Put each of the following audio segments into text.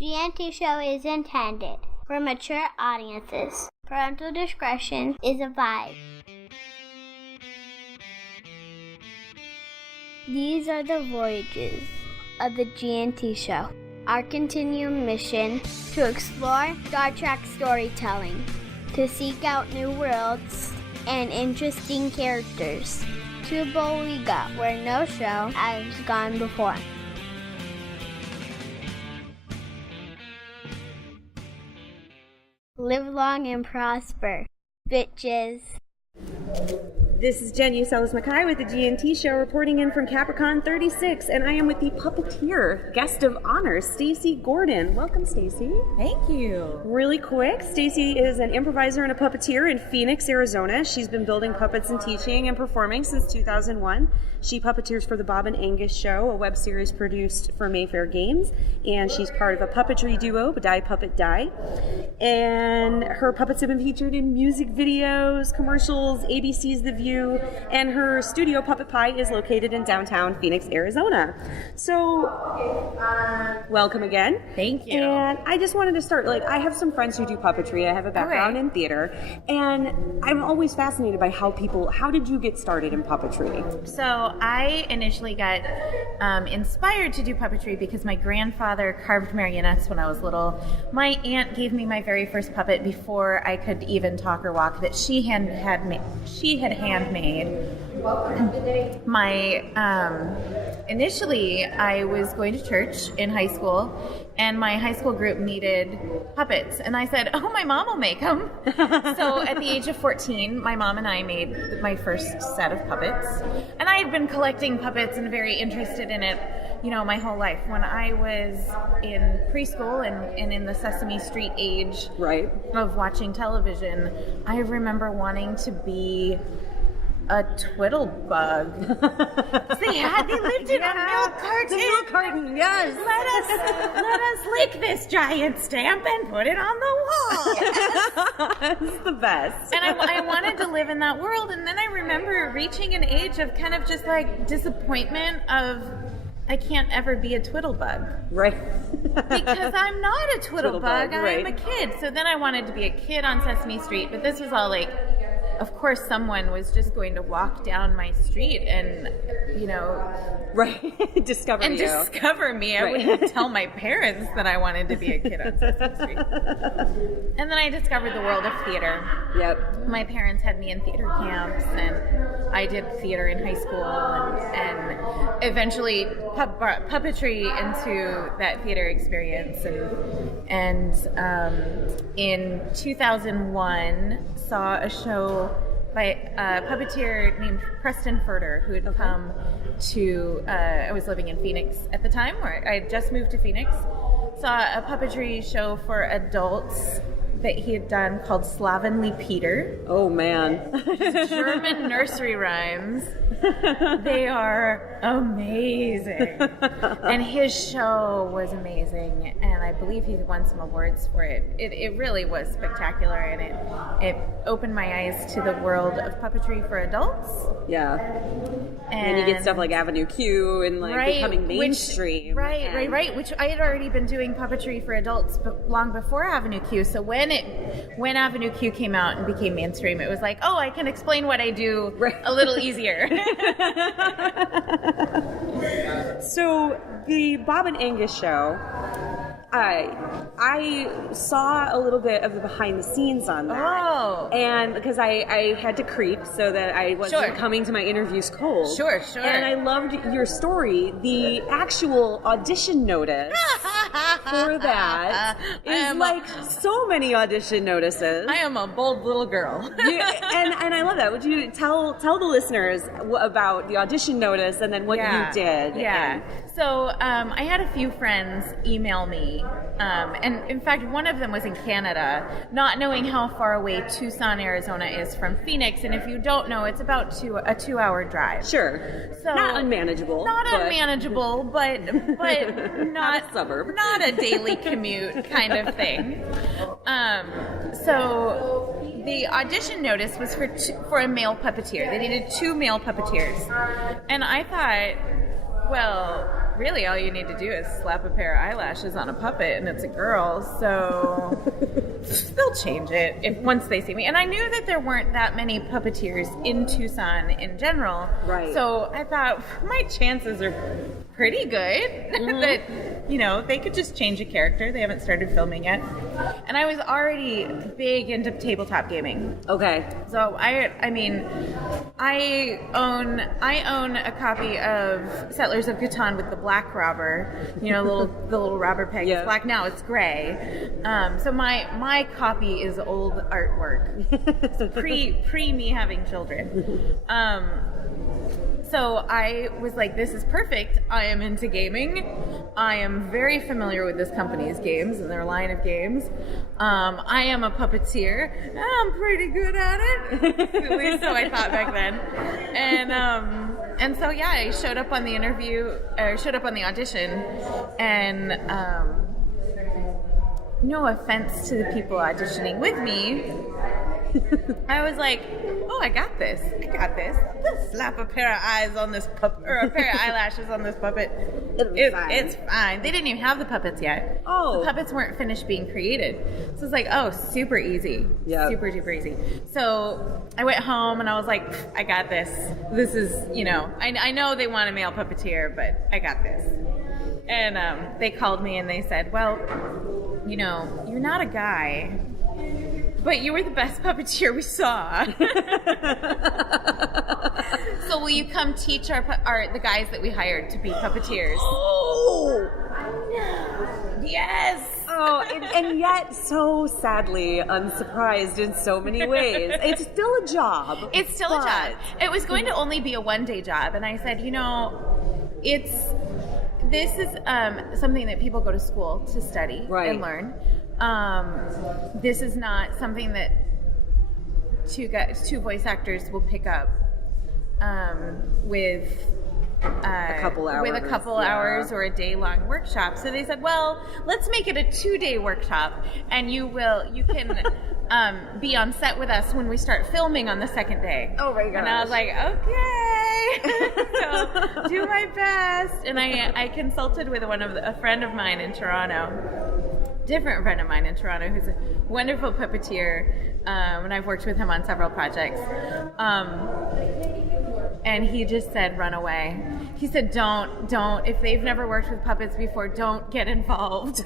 GNT show is intended for mature audiences. Parental discretion is advised. These are the voyages of the GNT show. Our continuing mission to explore Star Trek storytelling, to seek out new worlds and interesting characters, to Boliga, where no show has gone before. Live long and prosper, bitches. This is Jen Uselis-Mackay with the GNT Show, reporting in from Capricon 36, and I am with the puppeteer, guest of honor, Stacy Gordon. Welcome, Stacy. Thank you. Really quick, Stacy is an improviser and a puppeteer in Phoenix, Arizona. She's been building puppets and teaching and performing since 2001. She puppeteers for the Bob and Angus Show, a web series produced for Mayfair Games, and she's part of a puppetry duo, Die Puppet Die. And her puppets have been featured in music videos, commercials, ABC's The View, and her studio, Puppet Pie, is located in downtown Phoenix, Arizona. So, welcome again. Thank you. And I just wanted to start, I have some friends who do puppetry. I have a background in theater, and I'm always fascinated by how did you get started in puppetry? So I initially got inspired to do puppetry because my grandfather carved marionettes when I was little. My aunt gave me my very first puppet before I could even talk or walk that she had handmade. Initially I was going to church in high school, and my high school group needed puppets, and I said, "Oh, my mom will make them." So at the age of 14, my mom and I made my first set of puppets, and I had been collecting puppets and very interested in it, my whole life. When I was in preschool and in the Sesame Street age of watching television, I remember wanting to be a twiddlebug. They lived in a milk carton. The milk carton, yes. Let us lick this giant stamp and put it on the wall. It's the best. And I wanted to live in that world, and then I remember reaching an age of kind of just disappointment of, I can't ever be a twiddlebug. Right. Because I'm not a twiddlebug, I'm a kid. So then I wanted to be a kid on Sesame Street, but this was all of course someone was just going to walk down my street and, discover me. I wouldn't tell my parents that I wanted to be a kid on Sesame Street. And then I discovered the world of theater. Yep. My parents had me in theater camps, and I did theater in high school, and eventually puppetry into that theater experience. And in 2001, saw a show by a puppeteer named Preston Furter, who had come to, I was living in Phoenix at the time, where I had just moved to Phoenix, saw a puppetry show for adults that he had done called Slavenly Peter. Oh, man. German nursery rhymes. They are amazing. And his show was amazing, and I believe he won some awards for it. It really was spectacular, and it opened my eyes to the world of puppetry for adults. Yeah. And you get stuff like Avenue Q and becoming mainstream. Right. Which I had already been doing puppetry for adults long before Avenue Q. So when Avenue Q came out and became mainstream, it was like, oh, I can explain what I do a little easier. So the Bob and Angus Show, I saw a little bit of the behind the scenes on that. Oh. And because I had to creep so that I wasn't coming to my interviews cold. Sure. And I loved your story. The actual audition notice for that is so many audition notices. I am a bold little girl. And I love that. Would you tell the listeners about the audition notice and then what you did? Yeah. So I had a few friends email me, and in fact one of them was in Canada, not knowing how far away Tucson, Arizona is from Phoenix, and if you don't know, it's about a 2-hour drive. Sure. So not unmanageable, but not a suburb. Not a daily commute kind of thing. So the audition notice was for a male puppeteer. They needed 2 male puppeteers, and I thought, well, really all you need to do is slap a pair of eyelashes on a puppet and it's a girl, so they'll change it once they see me. And I knew that there weren't that many puppeteers in Tucson in general, right? So I thought my chances are pretty good that, they could just change a character. They haven't started filming yet. And I was already big into tabletop gaming. Okay. So I own a copy of Settlers of Catan with the black robber. The little robber peg is black. Now it's gray. So my copy is old artwork. pre me having children. So I was like, this is perfect. I am into gaming. I am very familiar with this company's games and their line of games. I am a puppeteer. I'm pretty good at it. At least so I thought back then. And so, I showed up on the audition, and no offense to the people auditioning with me, I was like, oh, I got this. I'll slap a pair of eyes on this puppet, or a pair of eyelashes on this puppet. It's fine. They didn't even have the puppets yet. Oh. The puppets weren't finished being created. So it's like, oh, super easy. Yeah. Super duper easy. So I went home and I was like, I got this. This is, I know they want a male puppeteer, but I got this. And they called me and they said, well, you're not a guy, but you were the best puppeteer we saw. So will you come teach the guys that we hired to be puppeteers? Oh! Yes! Oh, and yet so sadly unsurprised in so many ways. It's still a job. It's still a job. It was going to only be a one-day job, and I said, this is something that people go to school to study and learn. This is not something that two voice actors will pick up with a couple hours or a day-long workshop. So they said, well, let's make it a 2-day workshop, and you can be on set with us when we start filming on the second day. Oh my gosh. And I was like, okay. So do my best. And I consulted with a friend of mine in Toronto, different friend of mine in Toronto, who's a wonderful puppeteer, and I've worked with him on several projects. And he just said, run away. He said, don't, if they've never worked with puppets before, don't get involved.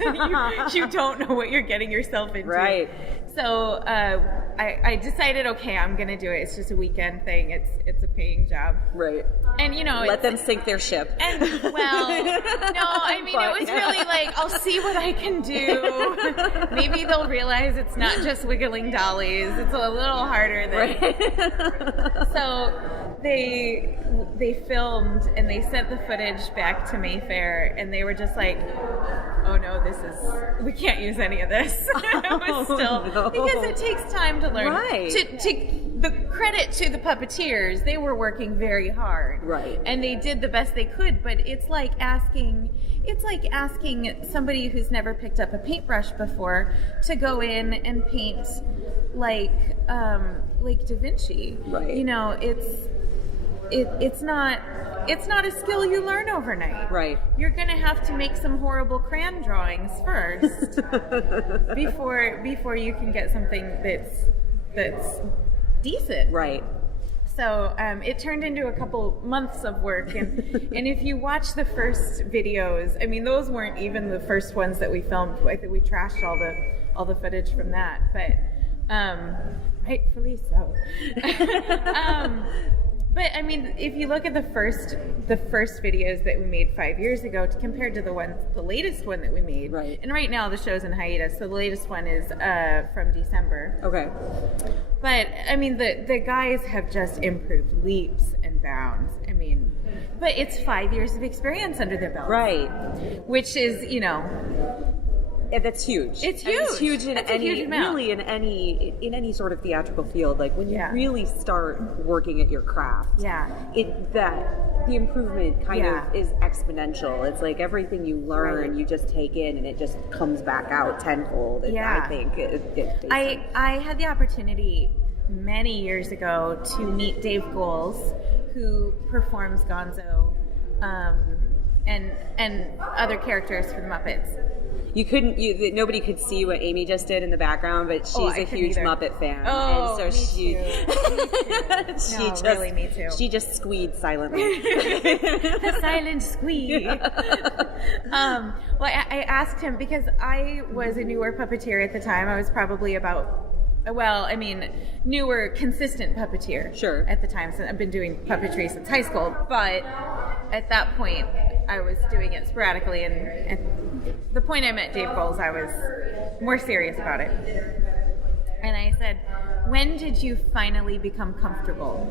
you don't know what you're getting yourself into. Right. So I decided, okay, I'm going to do it. It's just a weekend thing. It's a paying job. Right. And, let them sink their ship. And, well, no, I mean, it was really like, I'll see what I can do. Maybe they'll realize it's not just wiggling dollies. It's a little harder than... So they filmed and they sent the footage back to Mayfair, and they were just like, oh no, we can't use any of this. Because it takes time to learn. Right. The credit to the puppeteers, they were working very hard. Right. And they did the best they could, but it's like asking somebody who's never picked up a paintbrush before to go in and paint like Da Vinci. Right. It's not a skill you learn overnight. Right. You're going to have to make some horrible crayon drawings first before you can get something that's decent. Right. So it turned into a couple months of work, and if you watch the first videos, I mean, those weren't even the first ones that we filmed. I think we trashed all the footage from that, but rightfully so. But I mean, if you look at the first videos that we made 5 years ago compared to the latest one that we made, right? And right now the show's in hiatus, so the latest one is from December. Okay. But I mean, the guys have just improved leaps and bounds. I mean, but it's 5 years of experience under their belt, right? Which is, that's huge. It's huge. It's huge in any sort of theatrical field. Like when you really start working at your craft, the improvement kind of is exponential. It's like everything you learn, you just take in, and it just comes back out tenfold. And I think I had the opportunity many years ago to meet Dave Goles, who performs Gonzo and other characters from the Muppets. Nobody could see what Amy just did in the background, but she's a huge Muppet fan. Oh, and so me too. Really, me too. She just squeed silently. The silent squeak. Well, I asked him because I was a newer puppeteer at the time. I was probably newer, consistent puppeteer. Sure. At the time, so I've been doing puppetry since high school, but at that point, I was doing it sporadically, and at the point I met Dave Goles, I was more serious about it. And I said, when did you finally become comfortable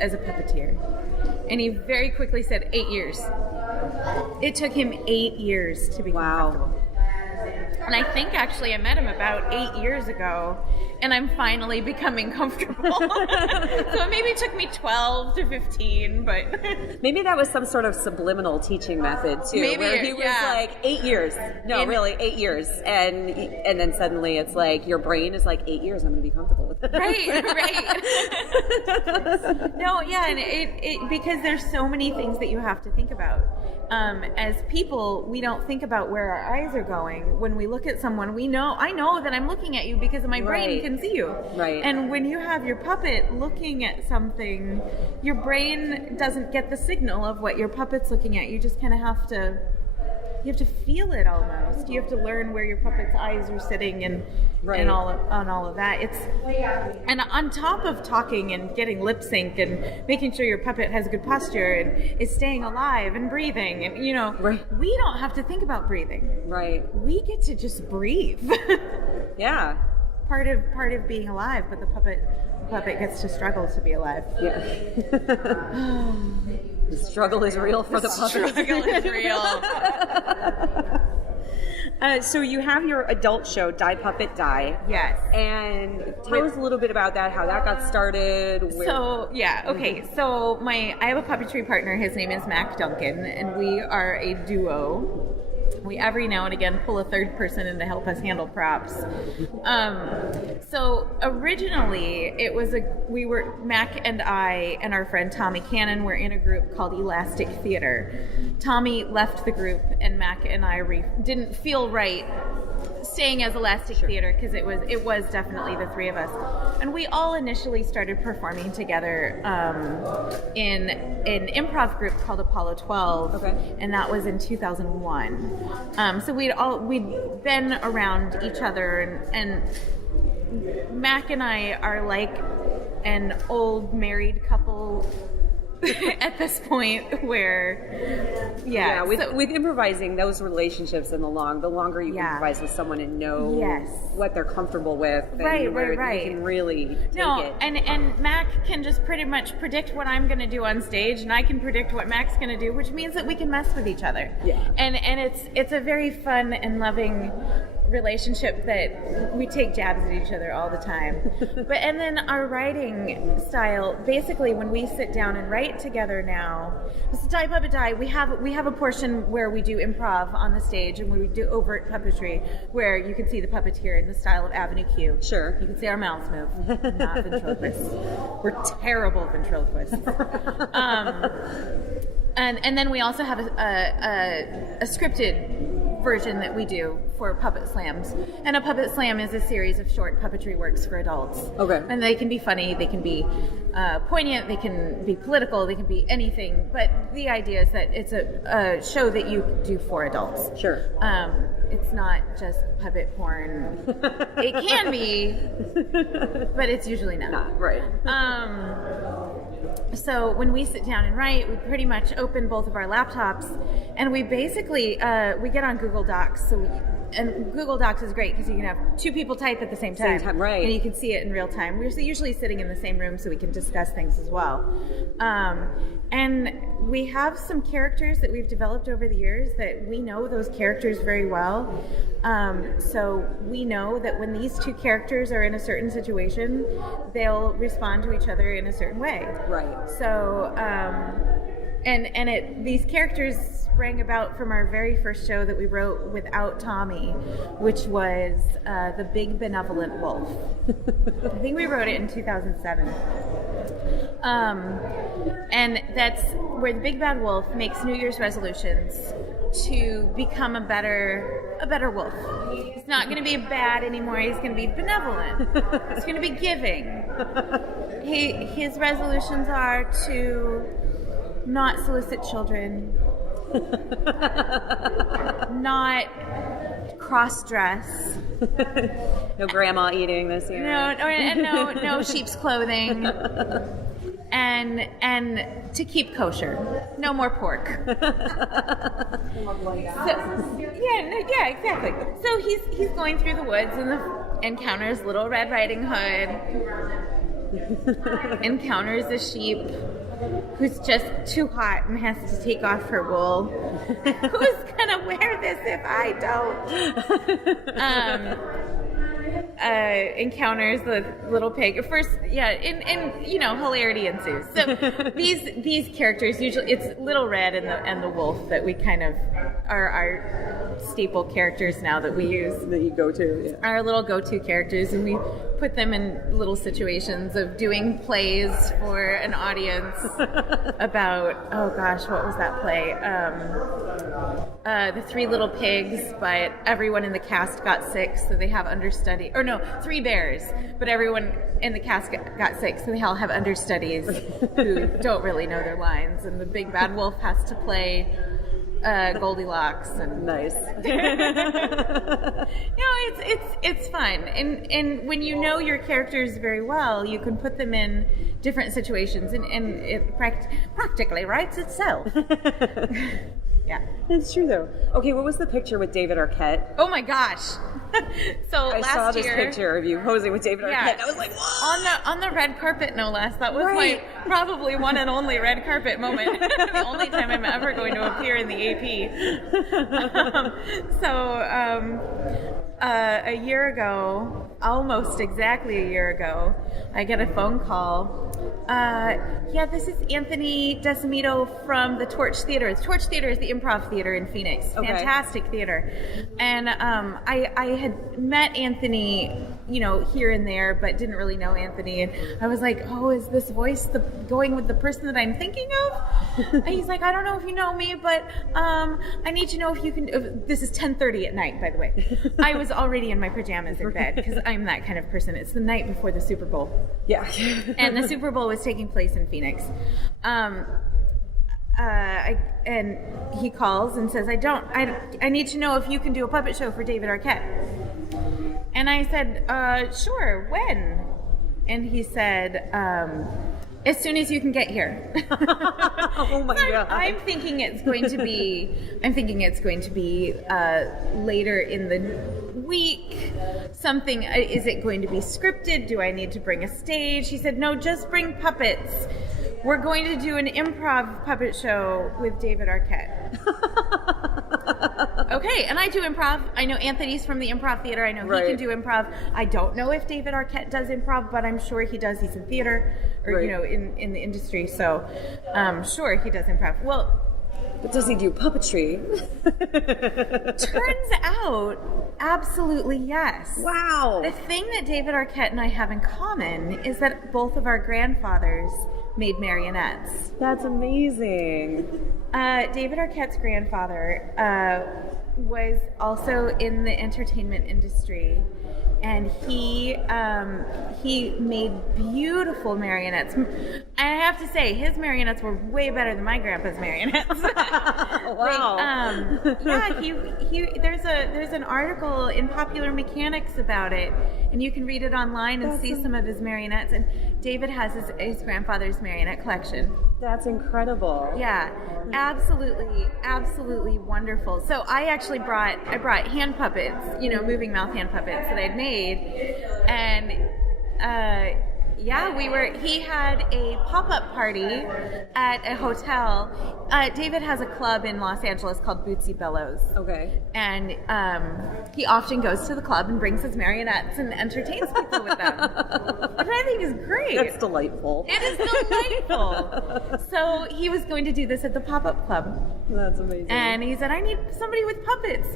as a puppeteer? And he very quickly said, 8 years. It took him 8 years to become comfortable. And I think actually I met him about 8 years ago, and I'm finally becoming comfortable. So it maybe took me 12 to 15, but... Maybe that was some sort of subliminal teaching method, too, where he was like, 8 years. No, really, 8 years. And then suddenly it's like, your brain is like, 8 years, I'm going to be comfortable with it. Right. No, yeah, and it because there's so many things that you have to think about. As people, we don't think about where our eyes are going. When we look at someone, I know that I'm looking at you because my brain can see you. Right. And when you have your puppet looking at something, your brain doesn't get the signal of what your puppet's looking at. You just kind of have to feel it almost. You have to learn where your puppet's eyes are sitting and all of that. And on top of talking and getting lip sync and making sure your puppet has good posture and is staying alive and breathing, and we don't have to think about breathing. Right. We get to just breathe. Yeah. Part of being alive, but the puppet gets to struggle to be alive. Yeah. The struggle is real for the puppet. The struggle is real. So you have your adult show, Die Puppet Die. Yes. And tell us a little bit about that, how that got started. So I have a puppetry partner. His name is Mac Duncan, and we are a duo. We every now and again pull a third person in to help us handle props. So originally Mac and I and our friend Tommy Cannon were in a group called Elastic Theater. Tommy left the group, and Mac and I didn't feel right staying as Elastic Theater because it was definitely the three of us. And we all initially started performing together in an improv group called Apollo 12, and that was in 2001. So we'd been around each other, and Mac and I are like an old married couple at this point where with improvising, those relationships and the longer you can improvise with someone and know what they're comfortable with, you can really take it. And Mac can just pretty much predict what I'm going to do on stage, and I can predict what Mac's going to do, which means that we can mess with each other. And it's a very fun and loving relationship that we take jabs at each other all the time. And then our writing style, basically when we sit down and write together now, this is Die Puppet Die, we have a portion where we do improv on the stage, and we do overt puppetry where you can see the puppeteer in the style of Avenue Q. Sure. You can see our mouths move. Not ventriloquists. We're terrible ventriloquists. And then we also have a scripted version that we do for puppet slams. And a puppet slam is a series of short puppetry works for adults. Okay. And they can be funny, they can be poignant, they can be political, they can be anything. But the idea is that it's a show that you do for adults. Sure. It's not just puppet porn. It can be, but it's usually not. Right. So when we sit down and write, we pretty much open both of our laptops, and we basically we get on Google Docs. And Google Docs is great because you can have two people type at the same time, right? And you can see it in real time. We're usually sitting in the same room so we can discuss things as well. And we have some characters that we've developed over the years that we know those characters very well. So we know that when these two characters are in a certain situation, they'll respond to each other in a certain way. Right. So, these characters sprang about from our very first show that we wrote without Tommy, which was The Big Benevolent Wolf. I think we wrote it in 2007. And that's where the Big Bad Wolf makes New Year's resolutions to become a better wolf. He's not going to be bad anymore. He's going to be benevolent. He's going to be giving. His resolutions are to not solicit children, not cross-dress. No grandma eating this year. No sheep's clothing. And to keep kosher. No more pork. Yeah, exactly. So he's going through the woods and encounters Little Red Riding Hood. Encounters a sheep who's just too hot and has to take off her wool. Who's gonna wear this if I don't? Encounters the little pig first, and hilarity ensues. So these characters, usually it's Little Red and the wolf that we kind of are our staple characters now that we use. That you go to, our little go-to characters, and we put them in little situations of doing plays for an audience about, oh gosh, what was that play? The Three Little Pigs, but everyone in the cast got sick, so they have understudy. Or no, Three Bears, but everyone in the cast got sick, so they all have understudies who don't really know their lines, and the Big Bad Wolf has to play Goldilocks. And nice. It's fun, and when you know your characters very well, you can put them in different situations, and it practically writes itself. Yeah. It's true, though. Okay, what was the picture with David Arquette? Oh, my gosh. So I saw this picture of you posing with David Arquette. I was like, whoa! On the red carpet, no less. That was my probably one and only red carpet moment. The only time I'm ever going to appear in the AP. A year ago, almost exactly a year ago, I get a phone call. This is Anthony Decimito from the Torch Theater. The Torch Theater is the improv theater in Phoenix. Okay. Fantastic theater. And I had met Anthony, here and there, but didn't really know Anthony. And I was like, oh, is this voice going with the person that I'm thinking of? And he's like, I don't know if you know me, but I need to know if you can. This is 10:30 at night, by the way. I was already in my pajamas in bed because I'm that kind of person. It's the night before the Super Bowl. Yeah. And the Super Bowl was taking place in Phoenix. And he calls and says, I need to know if you can do a puppet show for David Arquette. And I said, sure, when? And he said, as soon as you can get here. Oh my God. I'm thinking it's going to be later in the week. Something, is it going to be scripted? Do I need to bring a stage? He said, no, just bring puppets. We're going to do an improv puppet show with David Arquette. Okay, and I do improv. I know Anthony's from the improv theater. I know he can do improv. I don't know if David Arquette does improv, but I'm sure he does. He's in theater or, in the industry. So, sure, he does improv. Well, but does he do puppetry? Turns out, absolutely yes. Wow. The thing that David Arquette and I have in common is that both of our grandfathers made marionettes. That's amazing. David Arquette's grandfather was also in the entertainment industry, and he made beautiful marionettes. I have to say, his marionettes were way better than my grandpa's marionettes. Wow. There's an article in Popular Mechanics about it, and you can read it online and see some of his marionettes. And David has his grandfather's marionette collection. That's incredible. Yeah, absolutely wonderful. So I brought hand puppets, moving mouth hand puppets that I'd made, and he had a pop-up party at a hotel. David has a club in Los Angeles called Bootsy Bellows. Okay. And he often goes to the club and brings his marionettes and entertains people with them. Which I think is great. That's delightful. It is delightful. So he was going to do this at the pop-up club. That's amazing. And he said, I need somebody with puppets.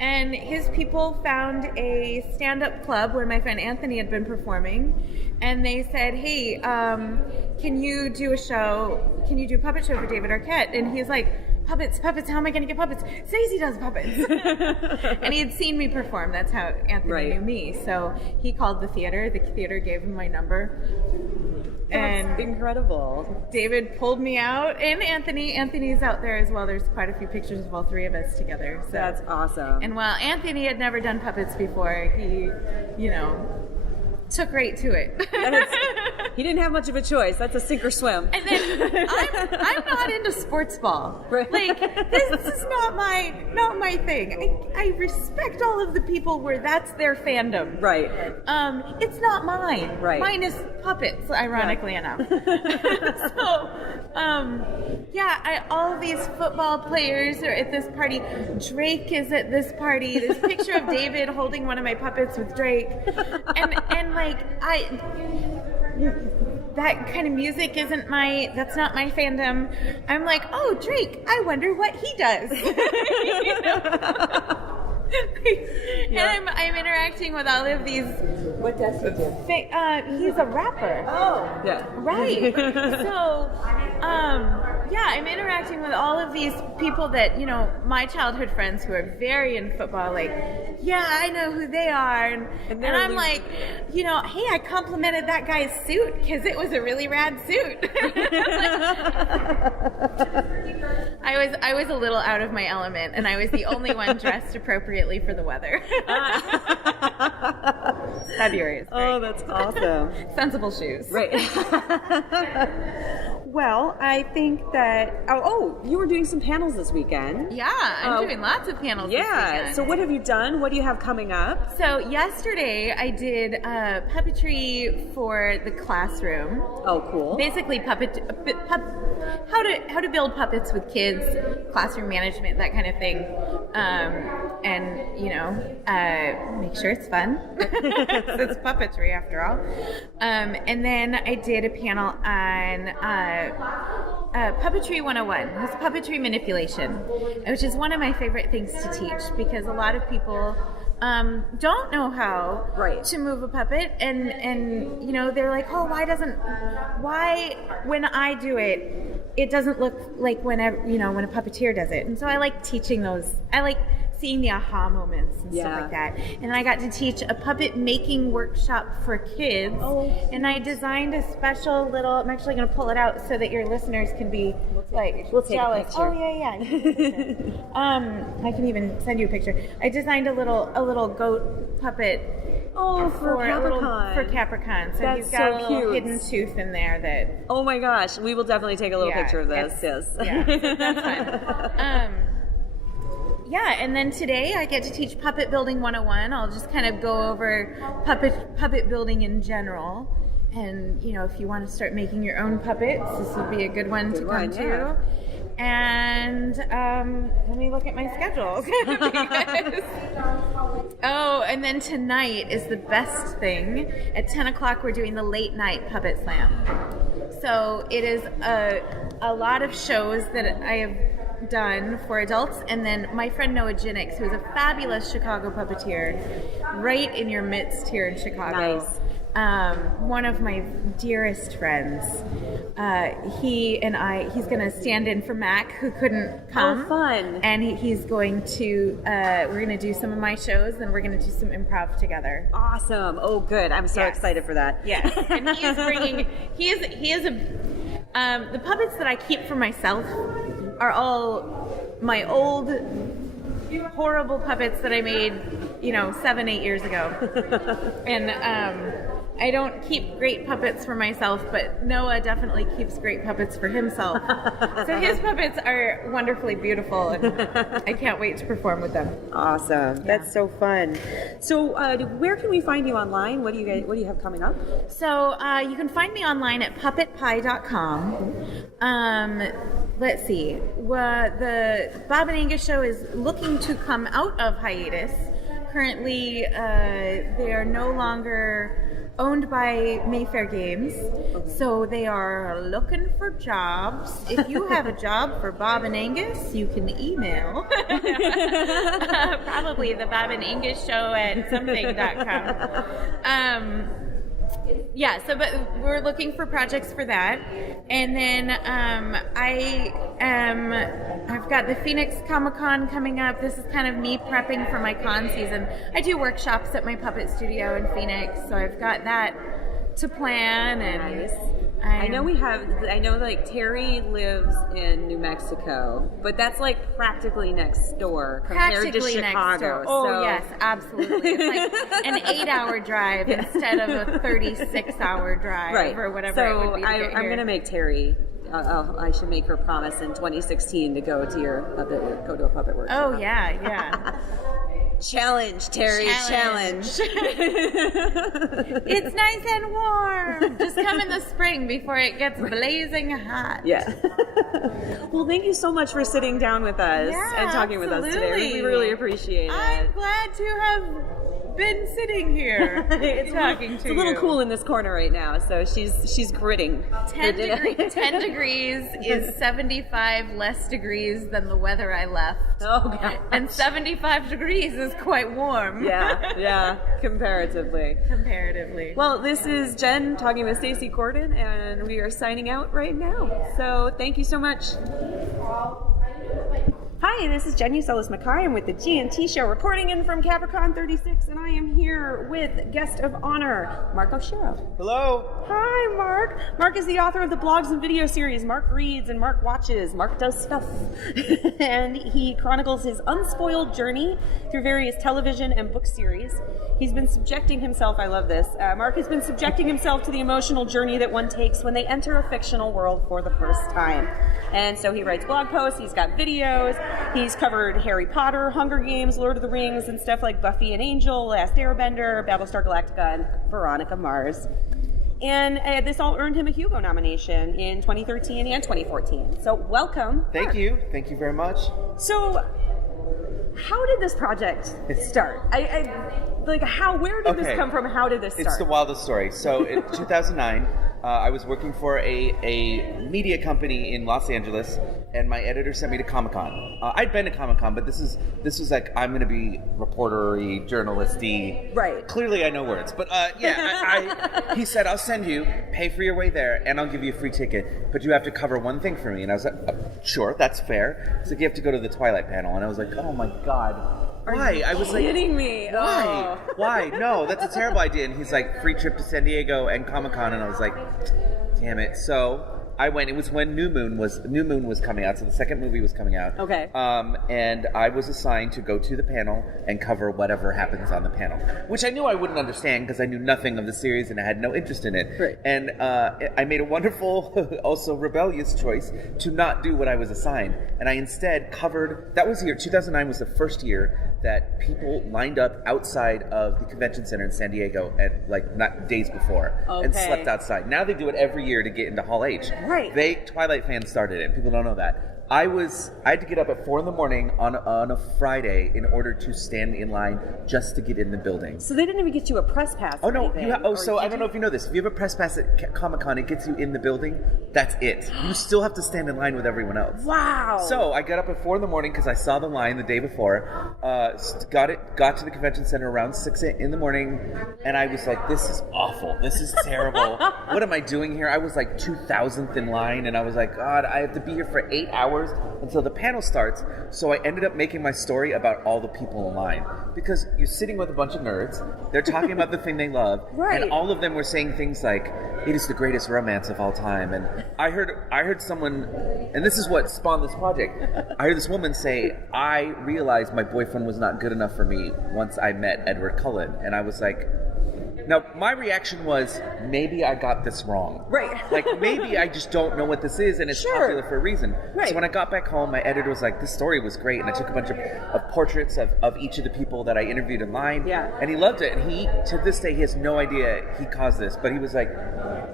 And his people found a stand-up club where my friend Anthony had been performing. And they said, hey, can you do a puppet show for David Arquette? And he's like, puppets, how am I going to get puppets? Stacey does puppets. And he had seen me perform. That's how Anthony knew me. So he called the theater. The theater gave him my number. That's incredible. David pulled me out, and Anthony's out there as well. There's quite a few pictures of all three of us together. So. That's awesome. And while Anthony had never done puppets before, he, took right to it. He didn't have much of a choice. That's a sink or swim. And then I'm not into sports ball. Right. Like, this is not my thing. I respect all of the people where that's their fandom. Right. It's not mine. Right. Mine is puppets, ironically enough. So, all of these football players are at this party. Drake is at this party. This picture of David holding one of my puppets with Drake. And that kind of music that's not my fandom. I'm like, oh, Drake, I wonder what he does. And I'm interacting with all of these. What does he do? He's a rapper. Oh, yeah. Right. So, I'm interacting with all of these people that, my childhood friends who are very in football, like, yeah, I know who they are. And I'm like, hey, I complimented that guy's suit because it was a really rad suit. I was a little out of my element, and I was the only one dressed appropriately for the weather. February. Oh, that's awesome. Sensible shoes. Right. Well, I think that... Oh, you were doing some panels this weekend. Yeah, I'm doing lots of panels this weekend. So what have you done? What do you have coming up? So yesterday I did puppetry for the classroom. Oh, cool. Basically how to build puppets with kids, classroom management, that kind of thing. Make sure it's fun. It's puppetry after all. And then I did a panel on Puppetry 101. It's puppetry manipulation, which is one of my favorite things to teach because a lot of people don't know how to move a puppet, and they're like, oh, why when I do it doesn't look like when a puppeteer does it. And so I like teaching those. I like seeing the aha moments and stuff like that. And I got to teach a puppet making workshop for kids. Oh. And I designed a special little, I'm actually going to pull it out so that your listeners can be jealous. Oh, yeah. I can even send you a picture. I designed a little goat puppet. Oh, for Capricon. For Capricon. So that's he's got a little cute. hidden tooth in there that... Oh my gosh, we will definitely take a little picture of this. Yes. Yeah, so that's fun. And then today I get to teach Puppet Building 101. I'll just kind of go over puppet building in general. And, if you want to start making your own puppets, this would be a good one to come to. And let me look at my schedule. And then tonight is the best thing. At 10 o'clock, we're doing the late night Puppet Slam. So it is a lot of shows that I have done for adults, and then my friend Noah Jinnix, who's a fabulous Chicago puppeteer, right in your midst here in Chicago. Nice. One of my dearest friends. He's going to stand in for Mac, who couldn't come. Oh, fun. And he's going to, we're going to do some of my shows, and we're going to do some improv together. Awesome. Oh, good. I'm so excited for that. Yes. And he is bringing, the puppets that I keep for myself are all my old horrible puppets that I made, 7-8 years ago. And I don't keep great puppets for myself, but Noah definitely keeps great puppets for himself. So his puppets are wonderfully beautiful, and I can't wait to perform with them. Awesome. Yeah. That's so fun. So where can we find you online? What do you have coming up? So you can find me online at puppetpie.com. Let's see. The Bob and Angus show is looking to come out of hiatus. Currently, they are no longer owned by Mayfair Games, so they are looking for jobs. If you have a job for Bob and Angus, you can email probably the Bob and Angus show at something.com. but we're looking for projects for that. And then I've got the Phoenix Comic-Con coming up. This is kind of me prepping for my con season. I do workshops at my puppet studio in Phoenix, so I've got that to plan. And nice. I know like Terry lives in New Mexico, but that's like practically next door compared to Chicago. Oh, so. Yes, absolutely. It's like an 8-hour drive instead of a 36-hour drive or whatever it would be to get here. I'm going to make Terry, I should make her promise in 2016 to go to a puppet workshop. Oh, yeah. Challenge, Terry, challenge. It's nice and warm. Just come in the spring before it gets blazing hot. Yeah. Well, thank you so much for sitting down with us and talking with us today. We really appreciate it. I'm glad to have been sitting here talking to you. It's a little cool in this corner right now, so she's gritting. 10 degrees is 75 less degrees than the weather I left. Oh, God. And 75 degrees is quite warm. Yeah, comparatively. Well, this is Jen talking with Stacey Corden, and we are signing out right now. So thank you so much. Hi, this is Jen Uselis-Mackay. I'm with the G&T Show, reporting in from Capricon 36, and I am here with guest of honor, Mark Oshiro. Hello. Hi, Mark. Mark is the author of the blogs and video series Mark Reads and Mark Watches. Mark Does Stuff. And he chronicles his unspoiled journey through various television and book series. He's been subjecting himself, I love this, Mark has been subjecting himself to the emotional journey that one takes when they enter a fictional world for the first time. And so he writes blog posts, he's got videos, he's covered Harry Potter, Hunger Games, Lord of the Rings, and stuff like Buffy and Angel, Last Airbender, Battlestar Galactica, and Veronica Mars. And this all earned him a Hugo nomination in 2013 and 2014. So welcome. Thank you. Thank you very much. So how did this project start? Where did this come from? How did this start? It's the wildest story. So in 2009, I was working for a media company in Los Angeles, and my editor sent me to Comic-Con. I'd been to Comic-Con, but this was like, I'm going to be reporter-y, journalist-y. Right. Clearly I know words. But he said, I'll send you, pay for your way there, and I'll give you a free ticket, but you have to cover one thing for me. And I was like, sure, that's fair. He's like, you have to go to the Twilight panel. And I was like, oh my God. Why? I was like, kidding me? Why? Oh. Why? No, that's a terrible idea. And he's like, free trip to San Diego and Comic-Con. And I was like, damn it. So I went. It was when New Moon was coming out. So the second movie was coming out. Okay. And I was assigned to go to the panel and cover whatever happens on the panel, which I knew I wouldn't understand because I knew nothing of the series and I had no interest in it. Right. And I made a wonderful, also rebellious choice to not do what I was assigned. And I instead covered, that was the year, 2009 was the first year that people lined up outside of the convention center in San Diego at not days before and slept outside. Now they do it every year to get into Hall H. Right. Twilight fans started it. People don't know that. I had to get up at 4 a.m. on a Friday in order to stand in line just to get in the building. So they didn't even get you a press pass. Oh no! Anything, I don't know if you know this. If you have a press pass at Comic-Con, it gets you in the building. That's it. You still have to stand in line with everyone else. Wow! So I got up at 4 a.m. because I saw the line the day before. Got to the convention center around 6 a.m, and I was like, "This is awful. This is terrible. What am I doing here?" I was like 2,000th in line, and I was like, "God, I have to be here for 8 hours." Until the panel starts, so I ended up making my story about all the people in line. Because you're sitting with a bunch of nerds, they're talking about the thing they love, right. And all of them were saying things like, it is the greatest romance of all time. And I heard someone, and this is what spawned this project, I heard this woman say, I realized my boyfriend was not good enough for me once I met Edward Cullen. And I was like, now, my reaction was, maybe I got this wrong. Right. Maybe I just don't know what this is, and it's popular for a reason. Right. So when I got back home, my editor was like, this story was great, and I took a bunch of portraits of each of the people that I interviewed in line, and he loved it. And he, to this day, he has no idea he caused this, but he was like,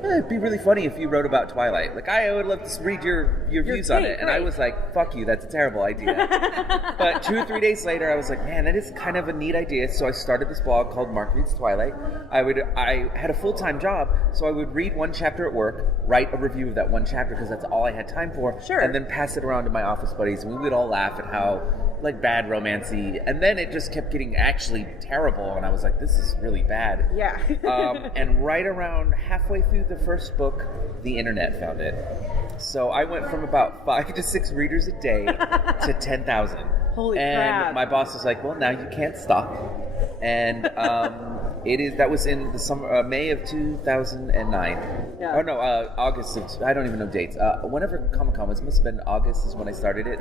it'd be really funny if you wrote about Twilight. I would love to read your views on it. And I was like, fuck you, that's a terrible idea. But 2 or 3 days later, I was like, man, that is kind of a neat idea. So I started this blog called Mark Reads Twilight. I had a full-time job, so I would read one chapter at work, write a review of that one chapter because that's all I had time for, and then pass it around to my office buddies, and we would all laugh at how like bad romancy, and then it just kept getting actually terrible, and I was like, this is really bad. Yeah. And right around halfway through the first book, the internet found it. So I went from about 5 to 6 readers a day to 10,000. Holy and crap. my boss was like, well, now you can't stop. And that was in the summer, May of 2009. Yeah. Oh no, August of, I don't even know dates. Whenever Comic-Con was, must have been August is when I started it.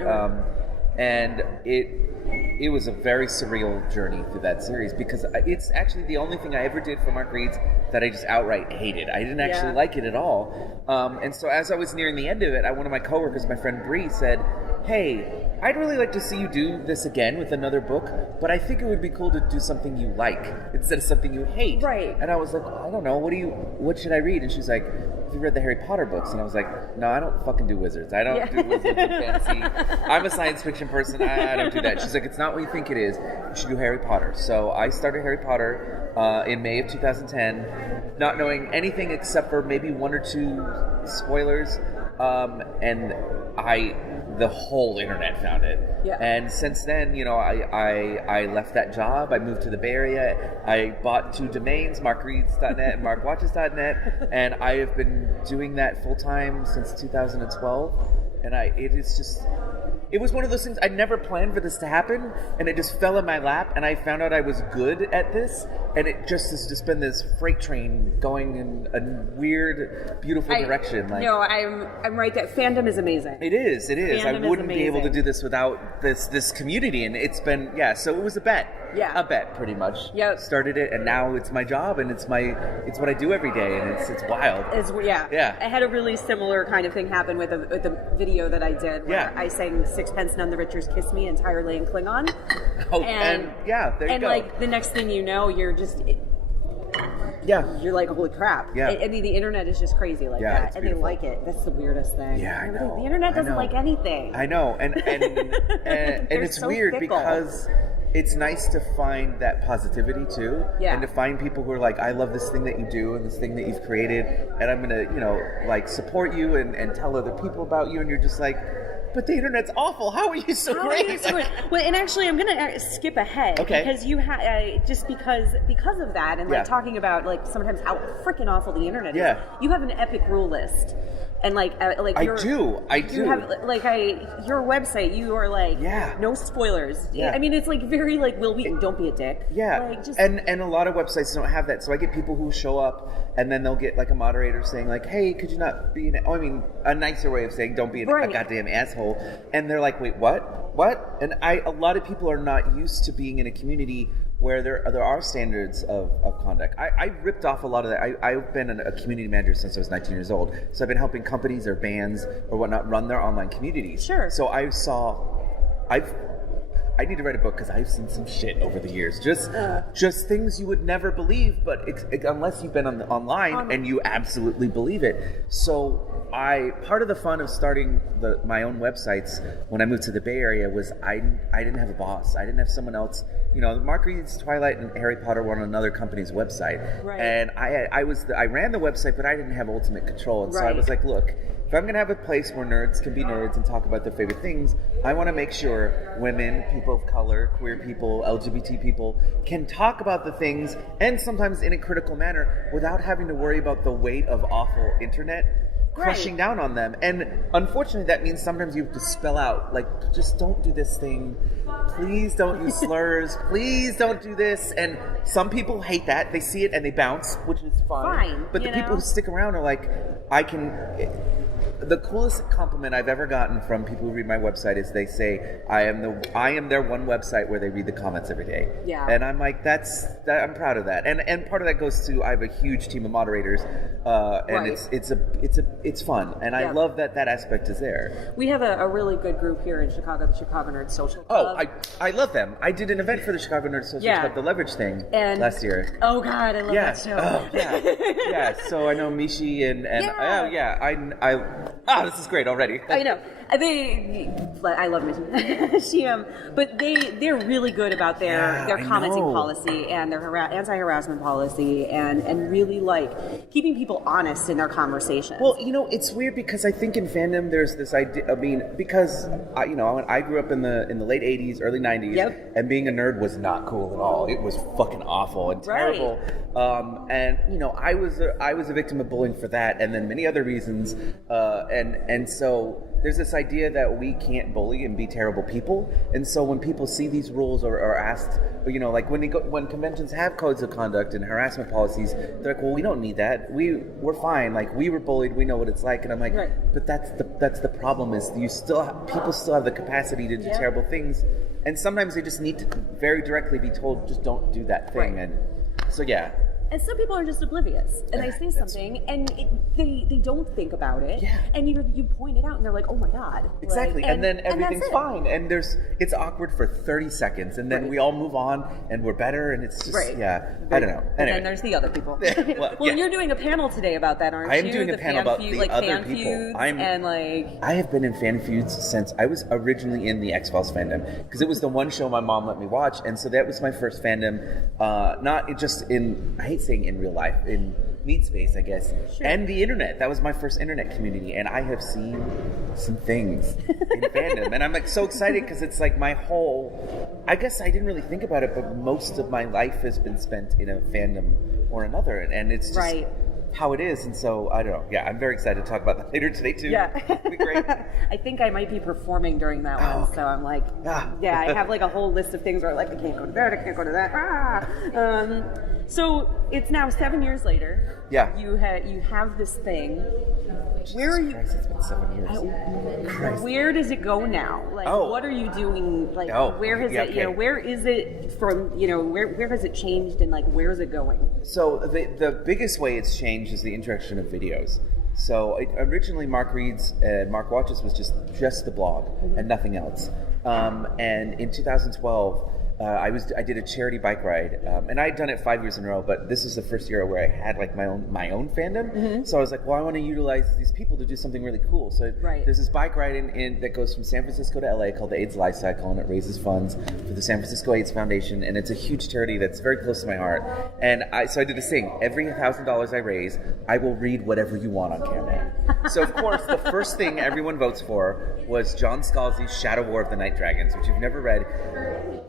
And it was a very surreal journey through that series, because it's actually the only thing I ever did for Mark Reads that I just outright hated. I didn't actually like it at all. And so as I was nearing the end of it, one of my coworkers, my friend Bree, said, hey, I'd really like to see you do this again with another book, but I think it would be cool to do something you like instead of something you hate. Right. And I was like, I don't know, what should I read? And she's like, have you read the Harry Potter books? And I was like, no, I don't fucking do wizards. I don't do wizards and fantasy. I'm a science fiction person. I don't do that. She's like, it's not what you think it is. You should do Harry Potter. So I started Harry Potter in May of 2010, not knowing anything except for maybe 1 or 2 spoilers. And the whole internet found it. Yeah. And since then, I left that job. I moved to the Bay Area. I bought 2 domains, markreads.net and markwatches.net, and I have been doing that full time since 2012. And it was one of those things, I never planned for this to happen, and it just fell in my lap, and I found out I was good at this, and it just has just been this freight train going in a weird, beautiful direction. No, I'm right that fandom is amazing. It is. Fandom I wouldn't is be able to amazing. do this without this community, and it's been, so it was a bet. Yeah. A bet, pretty much. Yep. Started it, and now it's my job, and it's what I do every day, and it's wild. Yeah. I had a really similar kind of thing happen with the video that I did where I sang Sixpence None the Richer's Kiss Me entirely in Klingon. Oh, there you go. And like the next thing you know, you're just... You're like, holy crap. Yeah. I mean, the internet is just crazy like that. And beautiful. They like it. That's the weirdest thing. Yeah, I know. The internet doesn't like anything. I know. And it's so weird fickle. because it's nice to find that positivity too. Yeah. And to find people who are like, I love this thing that you do and this thing that you've created, and I'm going to, support you and tell other people about you, and you're just like, but the internet's awful. How are you so great? Well, and actually, I'm going to skip ahead. Okay. Because you just because of that, and talking about sometimes how freaking awful the internet is. You have an epic rule list, and I do. You have your website. You are no spoilers. Yeah. I mean, it's very Will Wheaton, don't be a dick. Yeah. And a lot of websites don't have that. So I get people who show up, and then they'll get a moderator saying hey, could you not be a nicer way of saying don't be a goddamn asshole. And they're like, wait, what? And a lot of people are not used to being in a community where there are standards of conduct. I ripped off a lot of that. I've been a community manager since I was 19 years old. So I've been helping companies or bands or whatnot run their online communities. Sure. So I need to write a book because I've seen some shit over the years. Just things you would never believe, but unless you've been online and you absolutely believe it. So part of the fun of starting my own websites when I moved to the Bay Area was I didn't have a boss. I didn't have someone else. Mark Reads, Twilight, and Harry Potter were on another company's website. Right. And I ran the website, but I didn't have ultimate control. And so I was like, look, if I'm going to have a place where nerds can be nerds and talk about their favorite things, I want to make sure women, people of color, queer people, LGBT people can talk about the things, and sometimes in a critical manner, without having to worry about the weight of awful internet crushing down on them. And unfortunately, that means sometimes you have to spell out, just don't do this thing. Please don't use slurs. Please don't do this. And some people hate that. They see it and they bounce, which is fine. But the people who stick around are like, the coolest compliment I've ever gotten from people who read my website is they say, I am their one website where they read the comments every day. Yeah. And I'm like, I'm proud of that. And part of that goes to, I have a huge team of moderators, and it's fun. And I love that aspect is there. We have a really good group here in Chicago, the Chicago Nerd Social Club. Oh, I love them. I did an event for the Chicago Nerd Social Club, the Leverage thing, last year. Oh God, I love that show. Oh, yeah. So I know Mishi and this is great already. I know. I love Miss she but they're really good about their commenting policy and their anti-harassment policy and really like keeping people honest in their conversation. Well, it's weird because I think in fandom there's this idea. I mean, because I grew up in the late '80s, early '90s, and being a nerd was not cool at all. It was fucking awful and terrible. And I was a victim of bullying for that, and then many other reasons. And so there's this idea that we can't bully and be terrible people. And so when people see these rules or are asked, like when conventions have codes of conduct and harassment policies, they're like, well, we don't need that. We're fine. Like, we were bullied. We know what it's like. And I'm like, but that's the problem is people still have the capacity to do terrible things. And sometimes they just need to very directly be told, just don't do that thing. Right. And so, yeah. And some people are just oblivious, and they say something, and they don't think about it. Yeah. And you point it out, and they're like, "Oh my god!" Exactly. And then everything's fine, and it's awkward for 30 seconds, and then we all move on, and we're better, and it's just I don't know. Anyway. And then there's the other people. Well, you're doing a panel today about that, aren't you? I am doing a panel about the other people. I have been in fan feuds since I was originally in the X-Files fandom, because it was the one show my mom let me watch, and so that was my first fandom. Not just in I hate saying in real life, in meat space, I guess, and the internet. That was my first internet community, and I have seen some things in fandom, and I'm like so excited because it's like my whole. I guess I didn't really think about it, but most of my life has been spent in a fandom or another, and it's just how it is, and so I don't know. Yeah, I'm very excited to talk about that later today too. Yeah, it'll be great. I think I might be performing during that one, so I'm like, I have like a whole list of things where like I can't go to that, I can't go to that. So it's now 7 years later. Yeah. You have this thing. Where are you? Christ, it's been 7 years. Where does it go now? Like, what are you doing? Like, where has it? Where is it from? Where has it changed, and like, where is it going? So the biggest way it's changed is the introduction of videos. So originally, Mark Reads and Mark Watches was just the blog and nothing else. And in 2012. I did a charity bike ride, and I had done it 5 years in a row, but this is the first year where I had like my own fandom. Mm-hmm. So I was like, well, I want to utilize these people to do something really cool. So there's this bike ride in that goes from San Francisco to LA called the AIDS Life Cycle, and it raises funds for the San Francisco AIDS Foundation, and it's a huge charity that's very close to my heart. And so I did this thing. Every $1,000 I raise, I will read whatever you want on camera. So of course, the first thing everyone votes for was John Scalzi's Shadow War of the Night Dragons, which you've never read.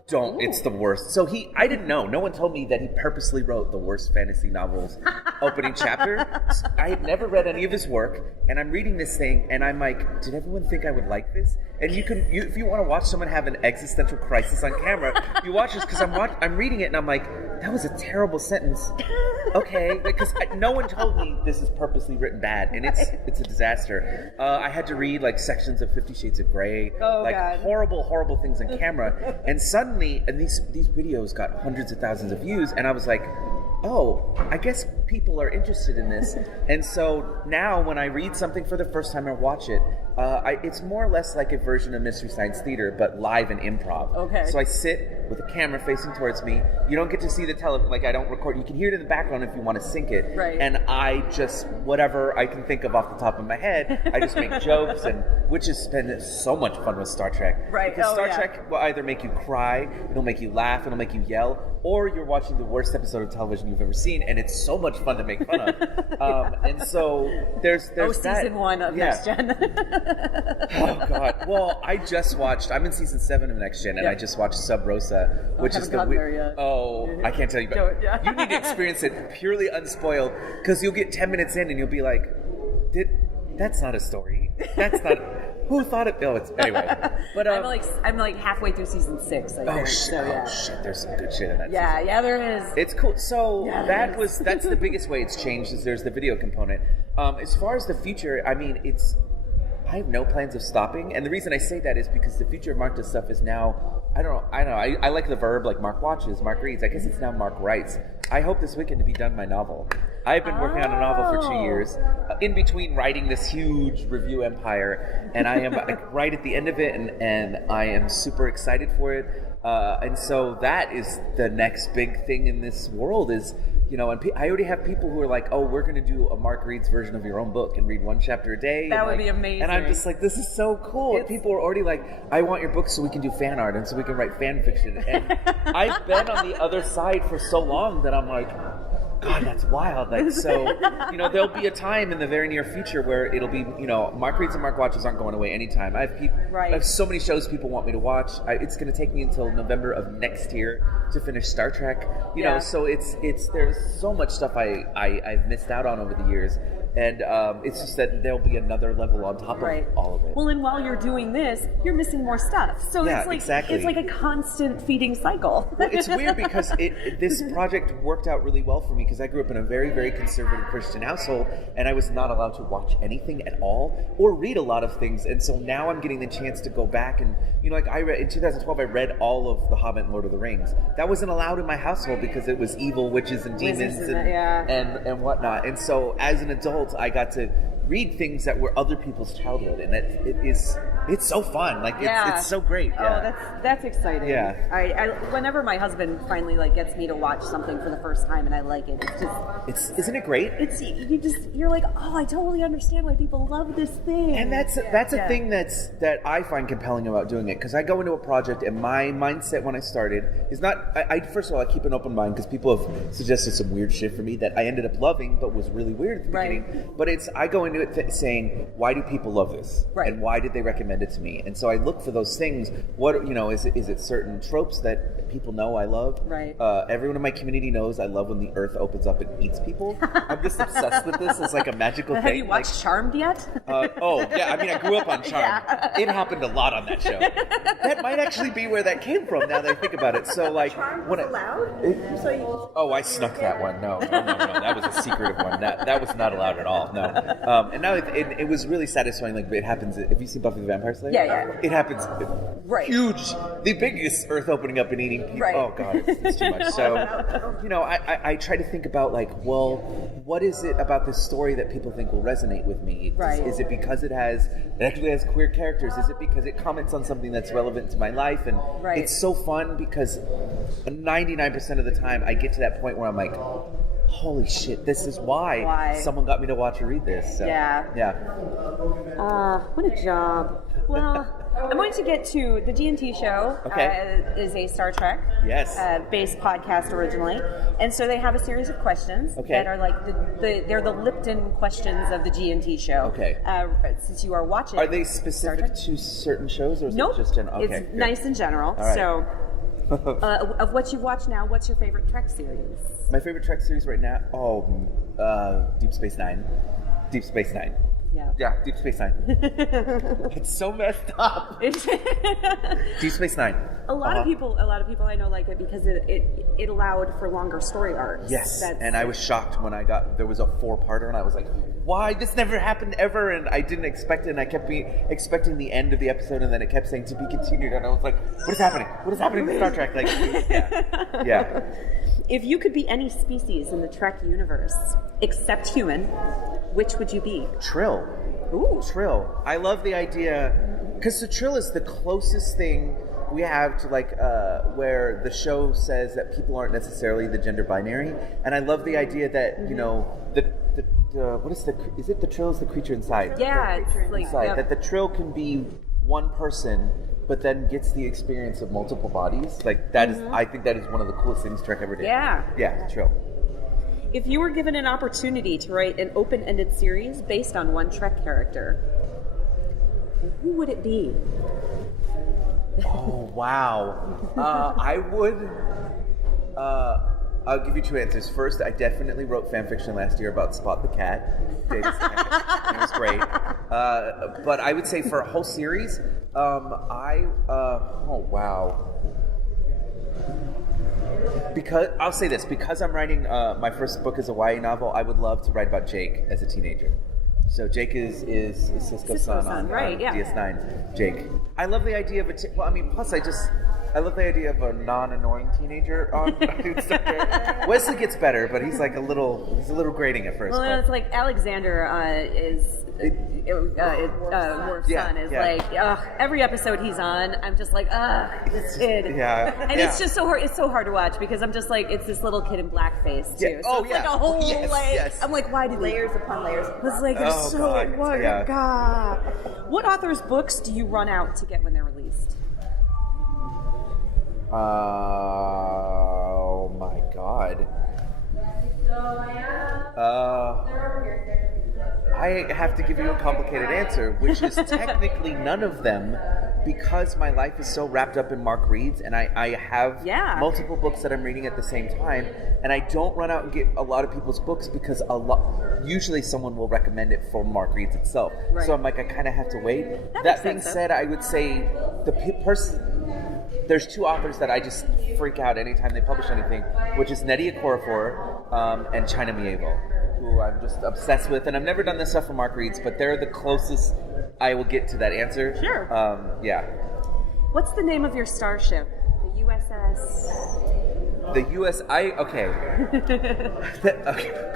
Don't. It's the worst. So I didn't know. No one told me that he purposely wrote the worst fantasy novels opening chapter. I had never read any of his work, and I'm reading this thing, and I'm like, did everyone think I would like this? And if you want to watch someone have an existential crisis on camera, you watch this because I'm reading it, and I'm like, that was a terrible sentence. Okay, because no one told me this is purposely written bad, and it's a disaster. I had to read like sections of 50 Shades of Grey, God. horrible things on camera, and suddenly, and these videos got hundreds of thousands of views, and I was like, oh, I guess people are interested in this. And so now when I read something for the first time or watch it, it's more or less like a version of Mystery Science Theater, but live and improv. Okay. So I sit with a camera facing towards me. You don't get to see the television, like I don't record. You can hear it in the background if you want to sync it. Right. And I just, whatever I can think of off the top of my head, I just make jokes, which has been so much fun with Star Trek. Right. Because Star Trek will either make you cry, it'll make you laugh, it'll make you yell, or you're watching the worst episode of television you've ever seen, and it's so much fun to make fun of. And so there's that. Season 1 of Next Gen. Oh God! Well, I'm in season 7 of Next Gen, and I just watched Sub Rosa, which is the I can't tell you, but you need to experience it purely unspoiled, because you'll get 10 minutes in and you'll be like, that's not a story. That's not. Who thought it? Oh, it's anyway. But I'm like halfway through season 6. I think. Shit! There's some good shit in that. Yeah, there is. It's cool. So that's the biggest way it's changed, is there's the video component. As far as the future, I mean, I have no plans of stopping, and the reason I say that is because the future of Mark does stuff is now. I don't know. I like the verb, like Mark watches, Mark reads. I guess it's now Mark writes. I hope this weekend to be done my novel. I've been working on a novel for 2 years, in between writing this huge review empire, and I am right at the end of it, and I am super excited for it. And so that is the next big thing in this world is, you know, and I already have people who are like, oh, we're going to do a Mark Reed's version of your own book and read one chapter a day. That would like, be amazing. And I'm just like, this is so cool. And people are already like, I want your book so we can do fan art and so we can write fan fiction. And I've been on the other side for so long that I'm like, God, that's wild. Like, so, you know, there'll be a time in the very near future where it'll be, you know, Mark Reads and Mark Watches aren't going away anytime. I have so many shows people want me to watch. It's going to take me until November of next year to finish Star Trek. You know, so it's there's so much stuff I've missed out on over the years. And it's just that there'll be another level on top of all of it. Well, and while you're doing this, you're missing more stuff. So it's like it's like a constant feeding cycle. Well, it's weird because this project worked out really well for me because I grew up in a very, very conservative Christian household, and I was not allowed to watch anything at all or read a lot of things. And so now I'm getting the chance to go back and, you know, like I read in 2012, I read all of The Hobbit and Lord of the Rings. That wasn't allowed in my household because it was evil witches and demons and whatnot. And so as an adult, I got to read things that were other people's childhood, and it's so fun. Like it's so great. Oh, that's exciting. Yeah. I whenever my husband finally like gets me to watch something for the first time and I like it, it's just isn't it great? You're like, oh, I totally understand why people love this thing. And that's a thing that I find compelling about doing it, because I go into a project and my mindset when I started is not. I first of all, I keep an open mind because people have suggested some weird shit for me that I ended up loving, but was really weird at the beginning. But I go into it saying, why do people love this? Right. And why did they recommend it to me? And so I look for those things. What, you know, is it certain tropes that people know I love? Right. Everyone in my community knows I love when the earth opens up and eats people. I'm just obsessed with this. It's like a magical thing. Have you watched Charmed yet? Oh, yeah. I mean, I grew up on Charmed. It happened a lot on that show. That might actually be where that came from now that I think about it. So, like, Charmed was allowed? I snuck that one. No. That was a secretive one. That was not allowed at all. No. And now it was really satisfying. Like, it happens. Have you seen Buffy the Vampire Slayer? Yeah. It happens. Huge. The biggest earth opening up and eating people. Right. Oh God, it's too much. So, you know, I try to think about like, well, what is it about this story that people think will resonate with me? Right. Is it because it actually has queer characters? Is it because it comments on something that's relevant to my life? And it's so fun because 99% of the time I get to that point where I'm like, holy shit, this is why someone got me to watch or read this. So, yeah. What a job. Well, I'm going to get to the G&T show. Is a Star Trek based podcast originally, and so they have a series of questions that are like they're the Lipton questions of the G&T show. Since you are watching, are they specific to certain shows, or is it just general? It's nice and general. Right. So, of what you've watched now, what's your favorite Trek series? My favorite Trek series right now? Deep Space Nine. Deep Space Nine. Yeah, Deep Space Nine. It's so messed up. Deep Space Nine. A lot of people I know like it because it allowed for longer story arcs. Yes, and I was shocked when there was a 4-parter, and I was like, why? This never happened ever, and I didn't expect it, and I kept expecting the end of the episode, and then it kept saying to be continued, and I was like, what is happening? What is happening with Star Trek? Like, yeah. If you could be any species in the Trek universe, except human, which would you be? Trill. Ooh. Trill. I love the idea, because the Trill is the closest thing we have to like where the show says that people aren't necessarily the gender binary, and I love the idea that you know is it the Trill is the creature inside? Yeah, it's like inside that the Trill can be one person, but then gets the experience of multiple bodies. Like that is, I think that is one of the coolest things Trek ever did. Yeah, Trill. If you were given an opportunity to write an open-ended series based on one Trek character, who would it be? Oh, wow. I would... I'll give you 2 answers. First, I definitely wrote fan fiction last year about Spot the Cat. David's cat. It was great. But I would say for a whole series, oh, wow. I'll say this, because I'm writing my first book is a YA novel, I would love to write about Jake as a teenager. So Jake is Sisko's son on DS9. Jake. I love the idea of plus I love the idea of a non-annoying teenager on Star Trek. Wesley gets better, but he's a little grating at first. Well, but. it's like Alexander Worf's son is like, every episode he's on, I'm just like, this kid. Yeah. And it's just so hard. It's so hard to watch because I'm just like, it's this little kid in blackface too. Yeah. So it's like a whole I'm like, why did layers upon layers? It's like, there's God. What authors' books do you run out to get when they're released? Oh my God. I have to give you a complicated answer, which is technically none of them, because my life is so wrapped up in Mark Reed's, and I have multiple books that I'm reading at the same time, and I don't run out and get a lot of people's books because usually someone will recommend it for Mark Reed's itself. Right. So I'm like, I kind of have to wait. That being said, I would say there's two authors that I just freak out anytime they publish anything, which is Nnedi Okorafor and China Mieville, who I'm just obsessed with. And I've never done this stuff for Mark Reed's, but they're the closest I will get to that answer. Sure. Yeah. What's the name of your starship? The USS... The okay.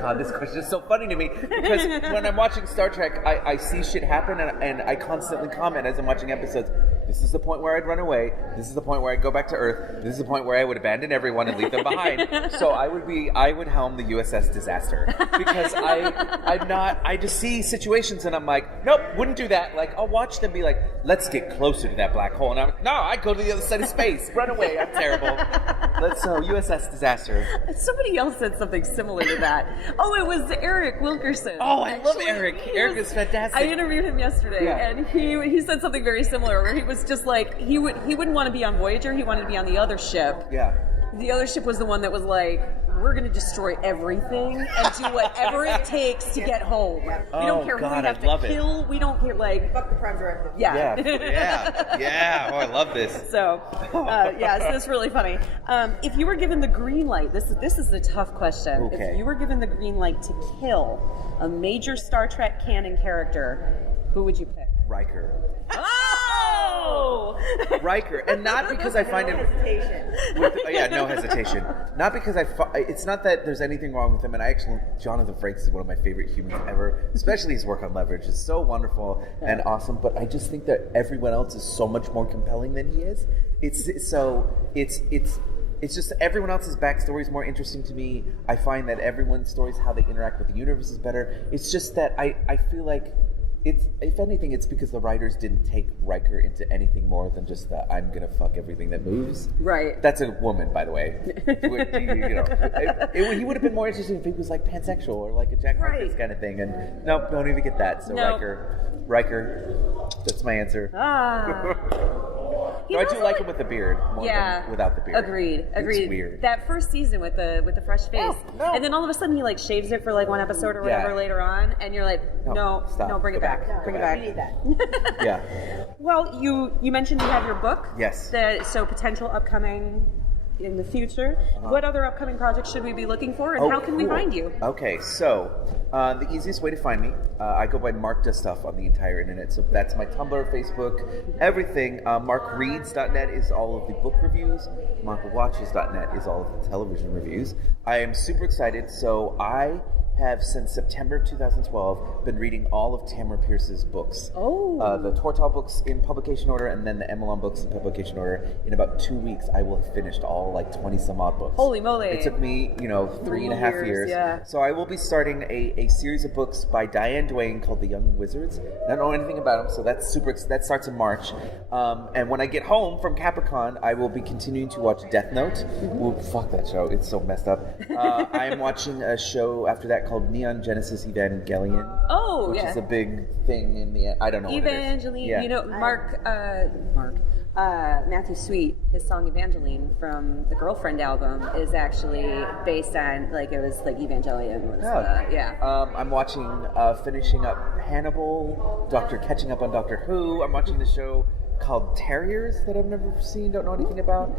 God, this question is so funny to me because when I'm watching Star Trek, I see shit happen and I constantly comment as I'm watching episodes. This is the point where I'd run away. This is the point where I'd go back to Earth. This is the point where I would abandon everyone and leave them behind. So I would helm the USS Disaster because I just see situations and I'm like, nope, wouldn't do that. Like I'll watch them be like, let's get closer to that black hole, and I'm like, no, I'd go to the other side of space, run away. I'm terrible. USS Disaster. Somebody else said something similar to that. Oh, it was Eric Wilkerson. Oh, I love Eric. Eric is fantastic. I interviewed him yesterday, and he said something very similar, where he was just like, he wouldn't want to be on Voyager, he wanted to be on the other ship. Yeah. The other ship was the one that was like, we're going to destroy everything and do whatever it takes to get home. We don't care who we have to kill. We don't care, like... Fuck the Prime Directive. Yeah. Oh, I love this. So, so it's really funny. If you were given the green light, this is the tough question. Okay. If you were given the green light to kill a major Star Trek canon character, who would you pick? Riker. Oh! Riker, and not because I find him... no hesitation. Not because it's not that there's anything wrong with him, and Jonathan Frakes is one of my favorite humans ever, especially his work on Leverage is so wonderful and awesome, but I just think that everyone else is so much more compelling than he is. It's just everyone else's backstory is more interesting to me. I find that everyone's stories, how they interact with the universe is better. It's just that I feel like if anything, it's because the writers didn't take Riker into anything more than just the I'm gonna fuck everything that moves. Right. That's a woman, by the way. He would have been more interesting if he was like pansexual or like a Jack Harkness kind of thing. And nope, don't even get that. So Riker, that's my answer. I do like him with the beard more than without the beard. Agreed. It's weird. That first season with the fresh face, and then all of a sudden he like shaves it for like one episode or whatever later on, and you're like, no, bring it back. Bring it back. We need that. Yeah. Well, you mentioned you have your book. Yes. So potential upcoming in the future. What other upcoming projects should we be looking for, and how can we find you? Okay, so the easiest way to find me, I go by Mark Does Stuff on the entire internet. So that's my Tumblr, Facebook, everything. MarkReads.net is all of the book reviews. MarkWatches.net is all of the television reviews. I am super excited. So I have since September 2012 been reading all of Tamara Pierce's books. The Tortall books in publication order, and then the Emelon books in publication order. In about 2 weeks, I will have finised all like 20 some odd books. Holy moly! It took me, 3.5 years. Yeah. So I will be starting a series of books by Diane Duane called The Young Wizards. I don't know anything about them, so that starts in March. And when I get home from Capricon, I will be continuing to watch Death Note. Ooh, fuck that show! It's so messed up. I am watching a show after that called Neon Genesis Evangelion. Which is a big thing in the... I don't know Evangeline. What it is. Matthew Sweet, his song Evangeline from the Girlfriend album is actually based on, it was like Evangelion. I'm watching, finishing up Hannibal, catching up on Doctor Who. I'm watching the show called Terriers that I've never seen, don't know anything about.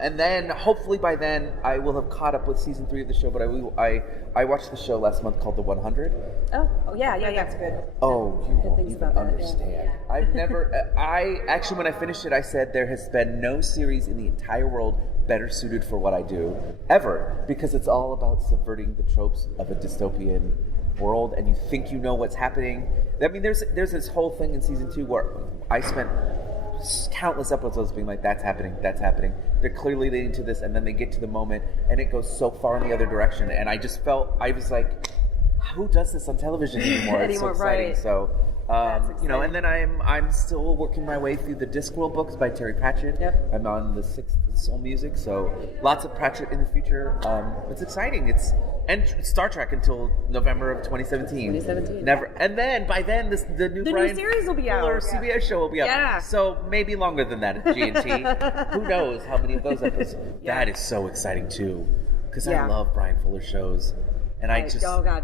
And then hopefully by then I will have caught up with season 3 of the show. But I watched the show last month called The 100. Oh yeah, that's good. Oh, you won't things even about that, understand. yeah. I've never. I actually, when I finished it, I said there has been no series in the entire world better suited for what I do ever, because it's all about subverting the tropes of a dystopian world, and you think you know what's happening. I mean, there's this whole thing in season 2 where I spent countless episodes being like, that's happening. They're clearly leading to this, and then they get to the moment, and it goes so far in the other direction, and I was like, who does this on television anymore? It's so exciting. Right. So, and then I'm still working my way through the Discworld books by Terry Pratchett. Yep. I'm on the 6th Soul Music, so lots of Pratchett in the future. It's exciting. And Star Trek until November of 2017. Never, and then by then the new series will be out. CBS show will be out. Yeah. So maybe longer than that at GNT. Who knows how many of those episodes? Yeah. That is so exciting too, because I love Brian Fuller shows. And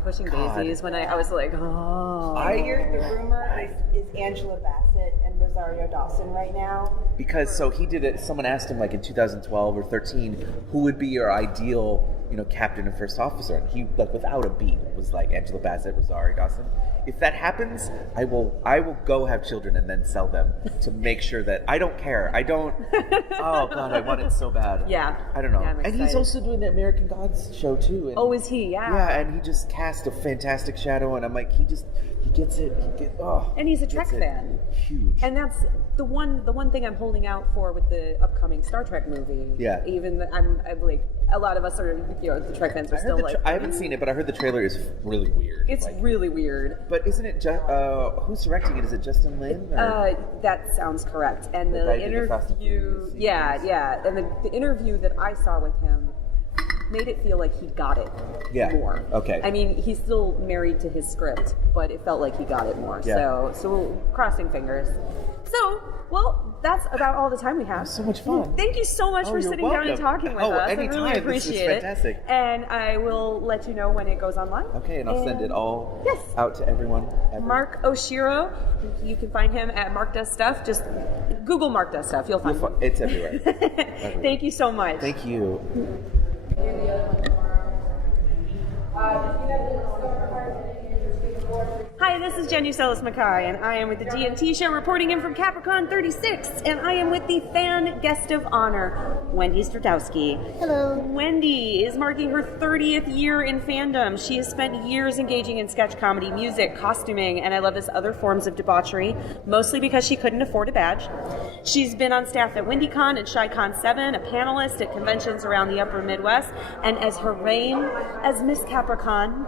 Pushing Daisies. When I was like, I hear the rumor is Angela Bassett and Rosario Dawson right now. Because he did it. Someone asked him like in 2012 or 13, who would be your ideal, captain and first officer? And he, like without a beat, was like Angela Bassett, Rosario Dawson. If that happens, I will go have children and then sell them to make sure that I don't care. I don't. Oh God, I want it so bad. Yeah. I don't know. Yeah, and he's also doing the American Gods show too. And, is he? Yeah. Yeah, and he just cast a fantastic shadow, and I'm like, he gets it. And he's a Trek fan. Huge. And that's the one thing I'm holding out for with the upcoming Star Trek movie. Yeah. Even I'm like, a lot of us are, the Trek fans are still like. I haven't seen it, but I heard the trailer is really weird. It's really weird. But isn't it who's directing it? Is it Justin Lin? That sounds correct. And the interview, and the interview that I saw with him made it feel like he got it more. Okay. I mean, he's still married to his script, but it felt like he got it more. Yeah. So crossing fingers. So, well, that's about all the time we have. So much fun. Thank you so much for sitting down and talking with us. Anytime. I really appreciate this is fantastic. it. And I will let you know when it goes online. Okay, and I'll send it all out to everyone. Mark Oshiro, you can find him at Mark Does Stuff. Just Google Mark Does Stuff. You'll find him. It's everywhere. Thank you so much. Thank you. Hi, this is Jen Ucelis Mackay, and I am with the GNT show reporting in from Capricon 36, and I am with the fan guest of honor, Wendy Stradowski. Hello. Wendy is marking her 30th year in fandom. She has spent years engaging in sketch comedy, music, costuming, and I love this other forms of debauchery, mostly because she couldn't afford a badge. She's been on staff at WendyCon and ShyCon 7, a panelist at conventions around the upper Midwest, and as her reign as Miss Capricon,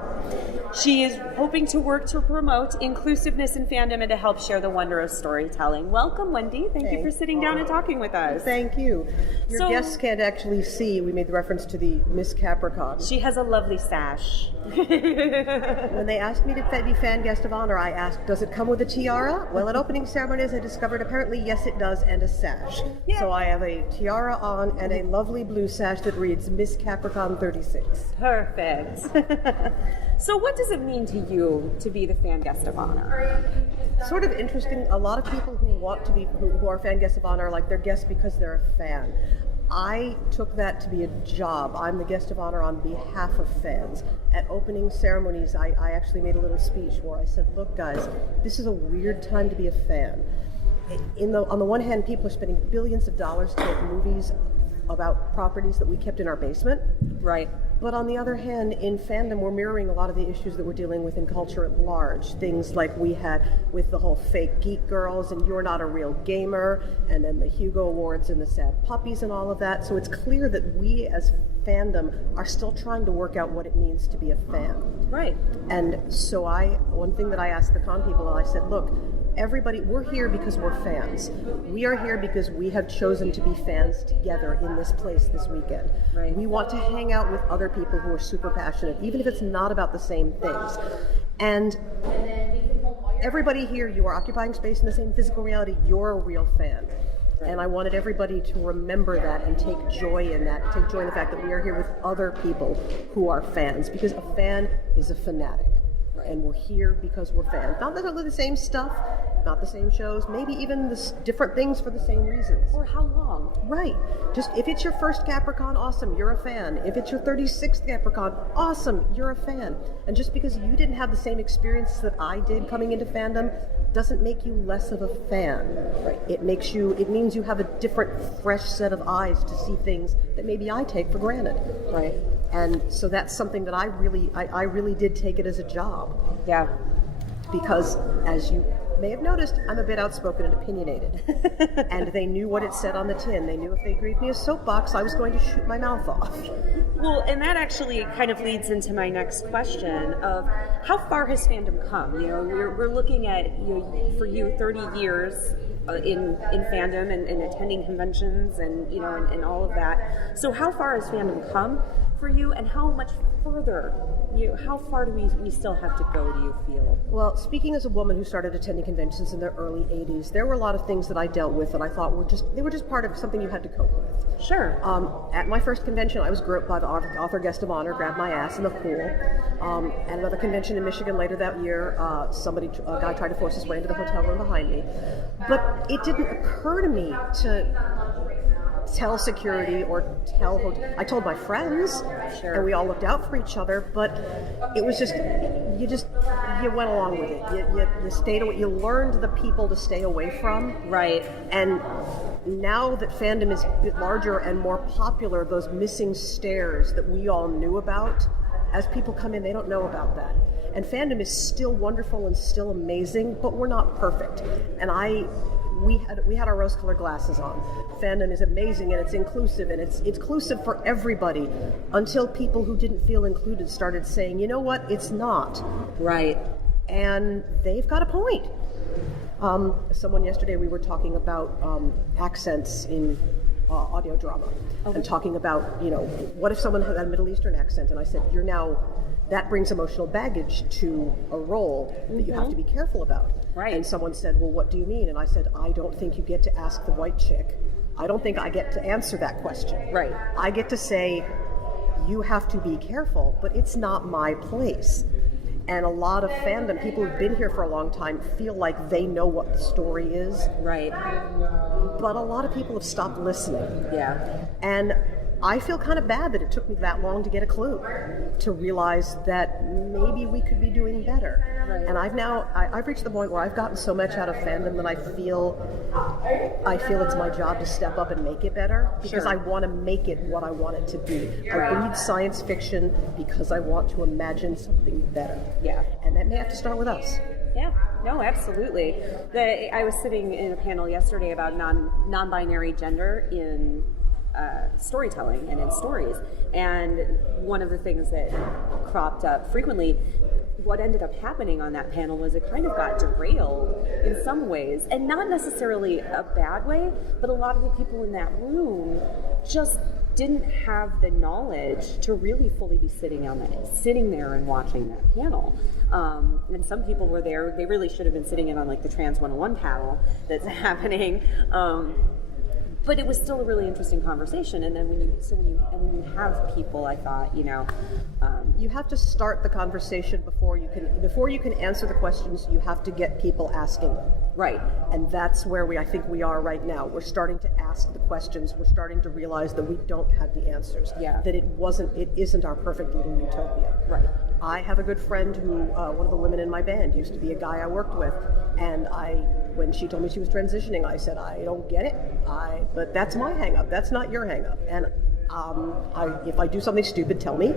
she is hoping to work to promote inclusiveness in fandom and to help share the wonder of storytelling. Welcome, Wendy. Thank you for sitting down and talking with us. Thank you. Your guests can't actually see. We made the reference to the Miss Capricon. She has a lovely sash. When they asked me to be fan guest of honor, I asked, does it come with a tiara? Well, at opening ceremonies, I discovered apparently, yes, it does, and a sash. Yeah. So I have a tiara on and a lovely blue sash that reads Miss Capricon 36. Perfect. So what does it mean to you to be the fan guest of honor? Sort of interesting. A lot of people who want to be, who are fan guests of honor, like they're guests because they're a fan. I took that to be a job. I'm the guest of honor on behalf of fans. At opening ceremonies, I actually made a little speech where I said, look guys, this is a weird time to be a fan. On the one hand, people are spending billions of dollars to make movies about properties that we kept in our basement. Right. But on the other hand, in fandom, we're mirroring a lot of the issues that we're dealing with in culture at large. Things like we had with the whole fake geek girls and You're Not a Real Gamer, and then the Hugo Awards and the sad puppies and all of that. So it's clear that we as fandom are still trying to work out what it means to be a fan. Right. And so one thing that I asked the con people, I said, look, everybody, we're here because we're fans. We are here because we have chosen to be fans together in this place this weekend. Right. We want to hang out with other people who are super passionate, even if it's not about the same things. And everybody here, you are occupying space in the same physical reality. You're a real fan. And I wanted everybody to remember that and take joy in that, take joy in the fact that we are here with other people who are fans, because a fan is a fanatic. And we're here because we're fans. Not necessarily the same stuff, not the same shows, maybe even different things for the same reasons. Or how long? Right. Just if it's your first Capricon, awesome, you're a fan. If it's your 36th Capricon, awesome, you're a fan. And just because you didn't have the same experience that I did coming into fandom doesn't make you less of a fan. Right. It means you have a different, fresh set of eyes to see things that maybe I take for granted. Right. And so that's something that I really did take it as a job. Yeah. Because, as you may have noticed, I'm a bit outspoken and opinionated. And they knew what it said on the tin. They knew if they gave me a soapbox, I was going to shoot my mouth off. Well, and that actually kind of leads into my next question of how far has fandom come? You know, we're looking at, for you, 30 years in fandom and attending conventions and, and all of that. So how far has fandom come for you, and how much further, how far do we still have to go, do you feel? Well, speaking as a woman who started attending conventions in the early 80s, there were a lot of things that I dealt with that I thought were just part of something you had to cope with. Sure. At my first convention, I was groped by the author guest of honor, grabbed my ass in the pool. At another convention in Michigan later that year, a guy tried to force his way into the hotel room behind me. But it didn't occur to me to tell security or I told my friends, sure, and we all looked out for each other, but it was you went along with it. You stayed away. You learned the people to stay away from. Right. And now that fandom is a bit larger and more popular, those missing stares that we all knew about, as people come in, they don't know about that. And fandom is still wonderful and still amazing, but we're not perfect. And we had our rose-colored glasses on. Fandom is amazing and it's inclusive, and it's inclusive for everybody, until people who didn't feel included started saying, you know what, it's not. Right. And they've got a point. Someone yesterday, we were talking about accents in audio drama, and talking about, what if someone had a Middle Eastern accent, and I said, that brings emotional baggage to a role that you have to be careful about. Right. And someone said, well, what do you mean? And I said, I don't think you get to ask the white chick. I don't think I get to answer that question. Right. I get to say, you have to be careful, but it's not my place. And a lot of fandom, people who've been here for a long time, feel like they know what the story is. Right. But a lot of people have stopped listening. Yeah. And I feel kind of bad that it took me that long to get a clue, to realize that maybe we could be doing better. Right. And I've reached the point where I've gotten so much out of fandom that I feel it's my job to step up and make it better, because Sure. I want to make it what I want it to be. I read science fiction because I want to imagine something better. Yeah. And that may have to start with us. Yeah, no, absolutely. I was sitting in a panel yesterday about non-binary gender in storytelling and in stories, and one of the things that cropped up frequently, what ended up happening on that panel was it kind of got derailed in some ways, and not necessarily a bad way, but a lot of the people in that room just didn't have the knowledge to really fully be sitting there and watching that panel. And some people were there, they really should have been sitting in on like the Trans 101 panel that's happening. But it was still a really interesting conversation. And then when you have people, I thought, you have to start the conversation before you can answer the questions. You have to get people asking them. Right. And that's where I think we are right now. We're starting to ask the questions. We're starting to realize that we don't have the answers. Yeah. That it isn't our perfect little utopia. Right. I have a good friend who, one of the women in my band, used to be a guy I worked with, and when she told me she was transitioning, I said, I don't get it, but that's my hang-up, that's not your hang-up, and if I do something stupid, tell me,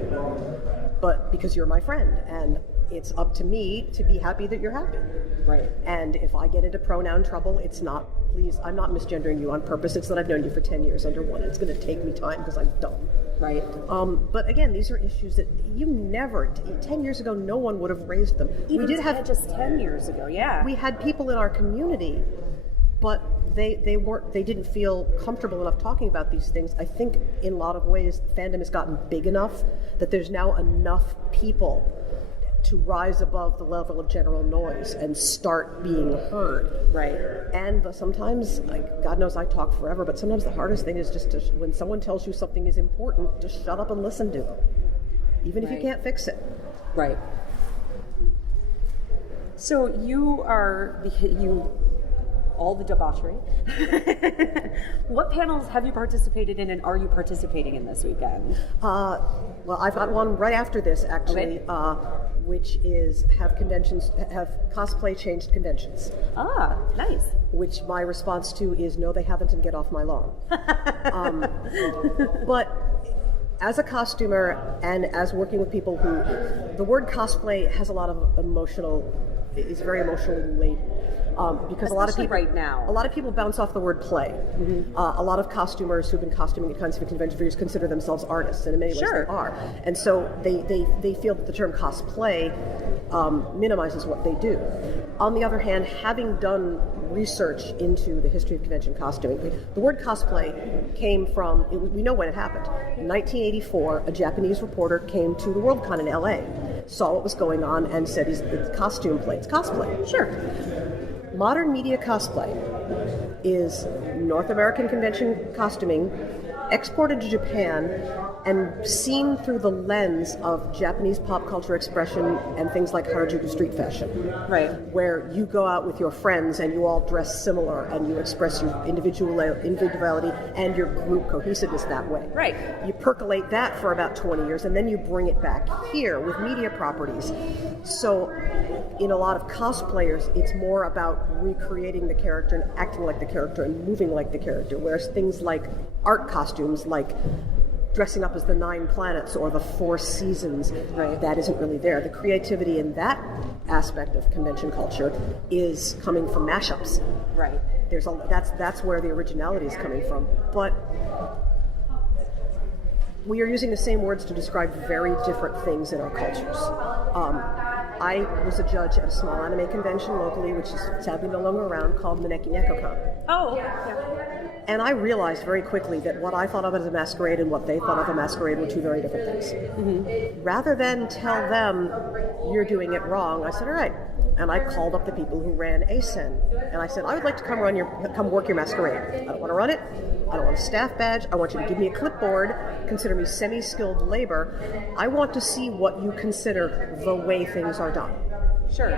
but because you're my friend, and it's up to me to be happy that you're happy. Right. And if I get into pronoun trouble, it's not, please, I'm not misgendering you on purpose, it's that I've known you for 10 years under one, it's going to take me time because I'm dumb. Right. But again, these are issues that 10 years ago, no one would have raised them. Even we did have just 10 years ago, yeah. We had people in our community, but they didn't feel comfortable enough talking about these things. I think in a lot of ways, fandom has gotten big enough that there's now enough people to rise above the level of general noise and start being heard. Right. And sometimes, God knows I talk forever, but sometimes the hardest thing is just when someone tells you something is important, just shut up and listen to them, even if you can't fix it. Right. So you are all the debauchery. What panels have you participated in, and are you participating in this weekend? Well, I've got one right after this, actually, which is have cosplay changed conventions. Ah, nice. Which my response to is no, they haven't, and get off my lawn. But as a costumer and as working with people who, the word cosplay has a lot of is very emotionally laden. Because especially right now, a lot of people bounce off the word play. Mm-hmm. A lot of costumers who've been costuming at kinds of convention for years consider themselves artists, and in many ways they are. And so they feel that the term cosplay minimizes what they do. On the other hand, having done research into the history of convention costuming, the word cosplay came from, we know when it happened. In 1984, a Japanese reporter came to the Worldcon in LA, saw what was going on, and said, it's costume play, it's cosplay. Sure. Modern media cosplay is North American convention costuming exported to Japan and seen through the lens of Japanese pop culture expression and things like Harajuku street fashion. Right. Where you go out with your friends and you all dress similar and you express your individuality and your group cohesiveness that way. Right. You percolate that for about 20 years and then you bring it back here with media properties. So in a lot of cosplayers, it's more about recreating the character and acting like the character and moving like the character, whereas things like art costumes, like dressing up as the 9 planets or the 4 seasons, right, that isn't really there. The creativity in that aspect of convention culture is coming from mashups. Right. That's where the originality is coming from. But we are using the same words to describe very different things in our cultures. I was a judge at a small anime convention locally, which is sadly no longer around, called Maneki Nekocon. Oh, yeah. And I realized very quickly that what I thought of as a masquerade and what they thought of a masquerade were 2 very different things. Mm-hmm. Rather than tell them, you're doing it wrong, I said, all right. And I called up the people who ran ASEN. And I said, I would like to come work your masquerade. I don't want to run it. I don't want a staff badge. I want you to give me a clipboard, consider me semi-skilled labor. I want to see what you consider the way things are done. Sure.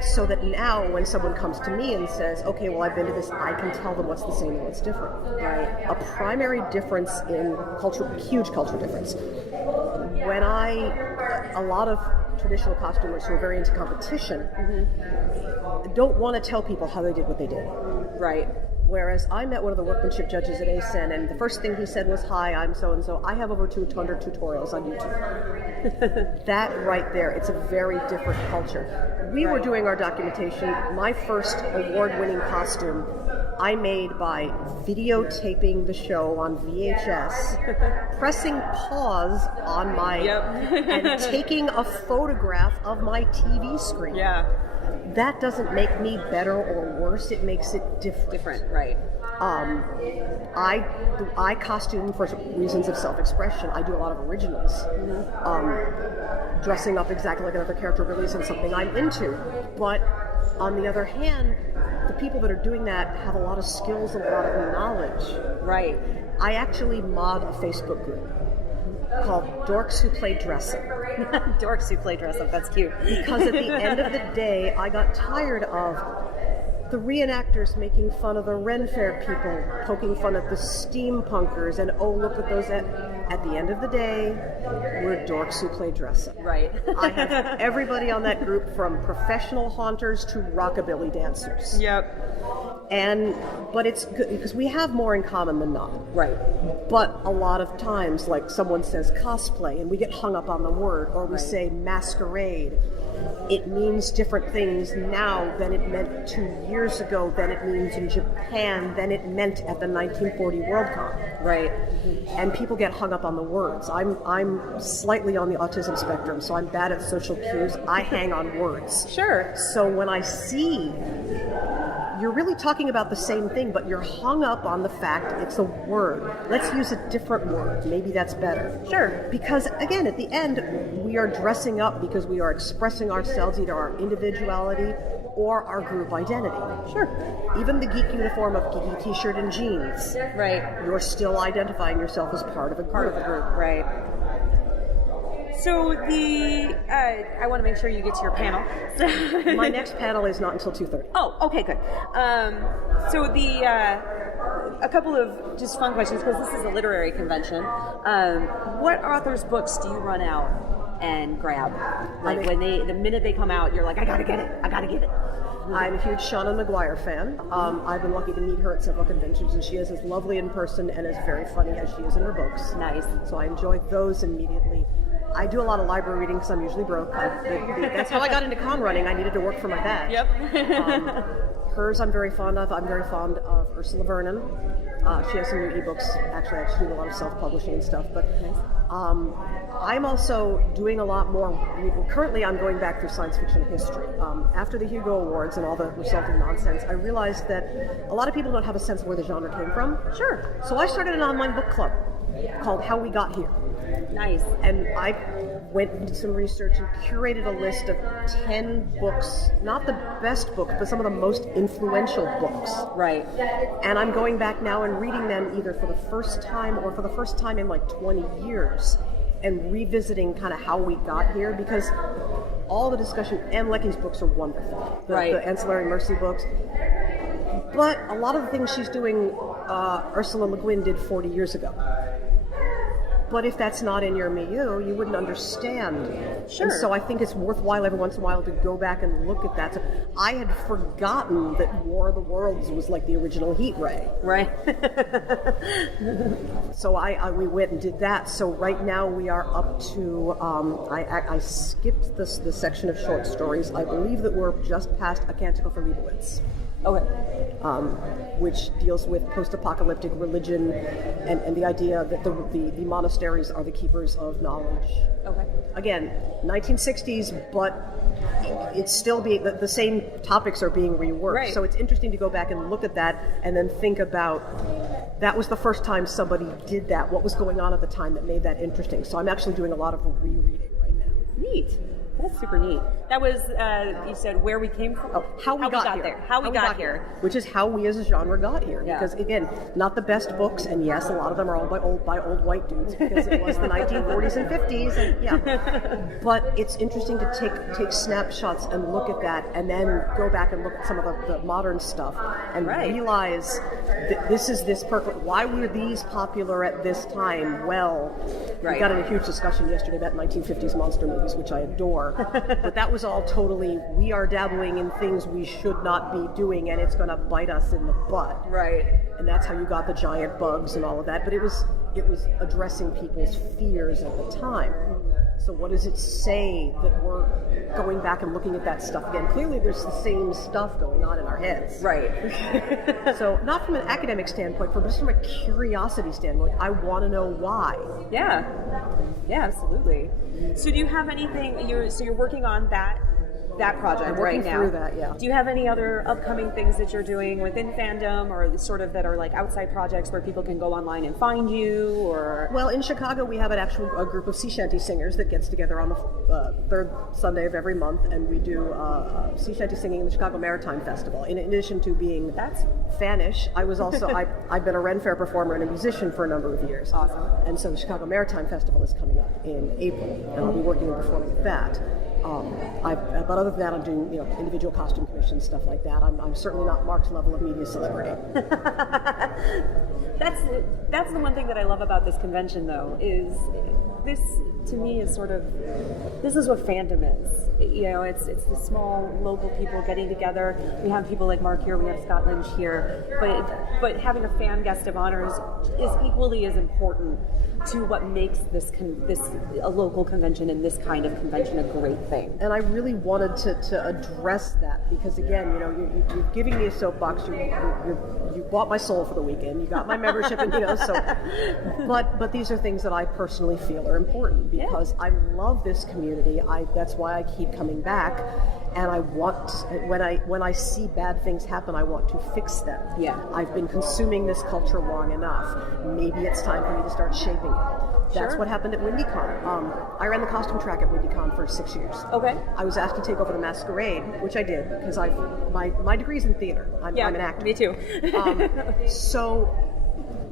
So that now when someone comes to me and says, okay, well, I've been to this, I can tell them what's the same and what's different. Right. A primary difference in culture, huge culture difference. When a lot of traditional costumers who are very into competition don't want to tell people how they did what they did. Right. Whereas I met one of the workmanship judges at ASEN, and the first thing he said was, hi, I'm so-and-so. I have over 200 tutorials on YouTube. That right there, it's a very different culture. We were doing our documentation. My first award-winning costume I made by videotaping the show on VHS, pressing pause on my, and taking a photograph of my TV screen. Yeah. That doesn't make me better or worse. It makes it different. Right. I costume for reasons of self-expression. I do a lot of originals. Mm-hmm. Dressing up exactly like another character really isn't something I'm into. But on the other hand, the people that are doing that have a lot of skills and a lot of knowledge. Right. I actually mod a Facebook group called Dorks Who Play Dress Up. Dorks Who Play Dress Up, that's cute. Because at the end of the day, I got tired of the reenactors making fun of the Ren Fair people, poking fun at the steampunkers, and oh, look at those. At the end of the day, we're dorks who play dress up. Right. I have everybody on that group from professional haunters to rockabilly dancers. Yep. But it's good because we have more in common than not. Right. But a lot of times, like someone says cosplay and we get hung up on the word, or we say masquerade. It means different things now than it meant 2 years ago, than it means in Japan, than it meant at the 1940 Worldcon. Right. Mm-hmm. And people get hung up on the words. I'm slightly on the autism spectrum, so I'm bad at social cues. I hang on words. Sure. So when I see you're really talking about the same thing, but you're hung up on the fact it's a word. Let's use a different word. Maybe that's better. Sure. Because, again, at the end, we are dressing up because we are expressing ourselves, either our individuality or our group identity. Sure. Even the geek uniform of geeky t-shirt and jeans. Right. You're still identifying yourself as part of a group. Right. So I want to make sure you get to your panel. My next panel is not until 2:30. Oh, okay, good. So a couple of just fun questions, because this is a literary convention. What authors' books do you run out and grab? Like when the minute they come out, you're like, I gotta get it. I'm a huge Shauna McGuire fan. I've been lucky to meet her at several conventions, and she is as lovely in person and as very funny as she is in her books. Nice. So I enjoy those immediately. I do a lot of library reading because I'm usually broke. That's how I got into con running. I needed to work for my badge. Yep. Hers I'm very fond of. I'm very fond of Ursula Vernon. She has some new ebooks. Actually, I do a lot of self-publishing and stuff. But I'm also doing a lot more. Currently, I'm going back through science fiction history. After the Hugo Awards and all the resulting nonsense, I realized that a lot of people don't have a sense of where the genre came from. Sure. So I started an online book club called How We Got Here. Nice. And I went and did some research and curated a list of 10 books, not the best books, but some of the most influential books. Right. And I'm going back now and reading them either for the first time or for the first time in like 20 years and revisiting kind of how we got here, because all the discussion, Anne Leckie's books are wonderful. The Ancillary Mercy books. But a lot of the things she's doing, Ursula Le Guin did 40 years ago. But if that's not in your milieu, you wouldn't understand. Sure. And so I think it's worthwhile every once in a while to go back and look at that. So I had forgotten that War of the Worlds was like the original Heat Ray. Right. So we went and did that. So right now we are up to, I skipped the section of short stories. I believe that we're just past A Canticle for Leibowitz. Okay. Which deals with post-apocalyptic religion and the idea that the monasteries are the keepers of knowledge. Okay. Again, 1960s, but it's still being the same topics are being reworked. Right. So it's interesting to go back and look at that and then think about that was the first time somebody did that. What was going on at the time that made that interesting? So I'm actually doing a lot of rereading right now. Neat. That's super neat. That was, you said, where we came from? Oh, how we got here. How we got here. Which is how we as a genre got here. Yeah. Because, again, not the best books, and yes, a lot of them are all by old white dudes, because it was the 1940s and 50s, and yeah. But it's interesting to take snapshots and look at that, and then go back and look at some of the modern stuff, and realize that this is this perfect. Why were these popular at this time? Well, we got in a huge discussion yesterday about 1950s monster movies, which I adore. But that was all totally, we are dabbling in things we should not be doing, and it's going to bite us in the butt. Right. And that's how you got the giant bugs and all of that. But it was addressing people's fears at the time. So what does it say that we're going back and looking at that stuff again? Clearly there's the same stuff going on in our heads. Right. So not from an academic standpoint, but just from a curiosity standpoint, I want to know why. Yeah. Yeah, absolutely. So do you have anything, you're working on that project right now? I'm working through that, yeah. Do you have any other upcoming things that you're doing within fandom, or sort of that are like outside projects where people can go online and find you, or? Well, in Chicago we have a group of sea shanty singers that gets together on the third Sunday of every month, and we do sea shanty singing in the Chicago Maritime Festival. In addition to being fanish, I was also, I've been a Ren Fair performer and a musician for a number of years. Awesome. And so the Chicago Maritime Festival is coming up in April, and I'll be working and performing at that. But other than that, I'm doing individual costume commissions, stuff like that. I'm certainly not Mark's level of media celebrity. That's the one thing that I love about this convention, though, is this to me is sort of, this is what fandom is. It's the small local people getting together. We have people like Mark here, we have Scott Lynch here, but having a fan guest of honor is equally as important to what makes this a local convention and this kind of convention a great thing. And I really wanted to address that, because again, you're giving me a soapbox. You bought my soul for the weekend. You got my membership, and so. But these are things that I personally feel are important, because I love this community. That's why I keep coming back, and I want when I see bad things happen, I want to fix them. Yeah. I've been consuming this culture long enough. Maybe it's time for me to start shaping it. That's what happened at WindyCon. I ran the costume track at WindyCon for 6 years. Okay. I was asked to take over the masquerade, which I did, because my degree's in theater. I'm an actor. Me too. So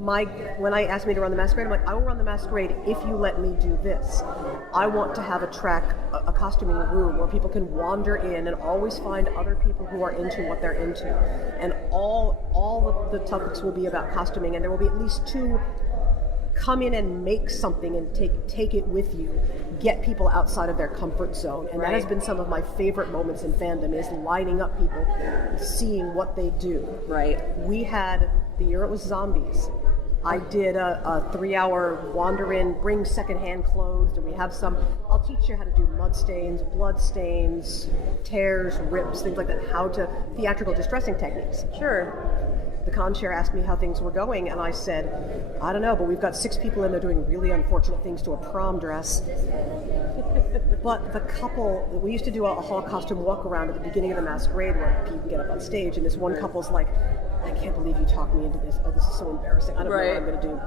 when I asked me to run the masquerade, I'm like, I will run the masquerade if you let me do this. I want to have a costuming room where people can wander in and always find other people who are into what they're into. And all the topics will be about costuming, and there will be at least 2 come in and make something and take it with you. Get people outside of their comfort zone. And that has been some of my favorite moments in fandom, is lining up people, seeing what they do. Right. We had, the year it was zombies, I did a 3-hour wander in, bring secondhand clothes, and we have I'll teach you how to do mud stains, blood stains, tears, rips, things like that, theatrical distressing techniques. Sure. The con chair asked me how things were going, and I said, I don't know, but we've got 6 people in there doing really unfortunate things to a prom dress. But the couple, we used to do a hall costume walk around at the beginning of the masquerade where people get up on stage, and this one couple's like, I can't believe you talked me into this. Oh, this is so embarrassing. I don't know what I'm going to do.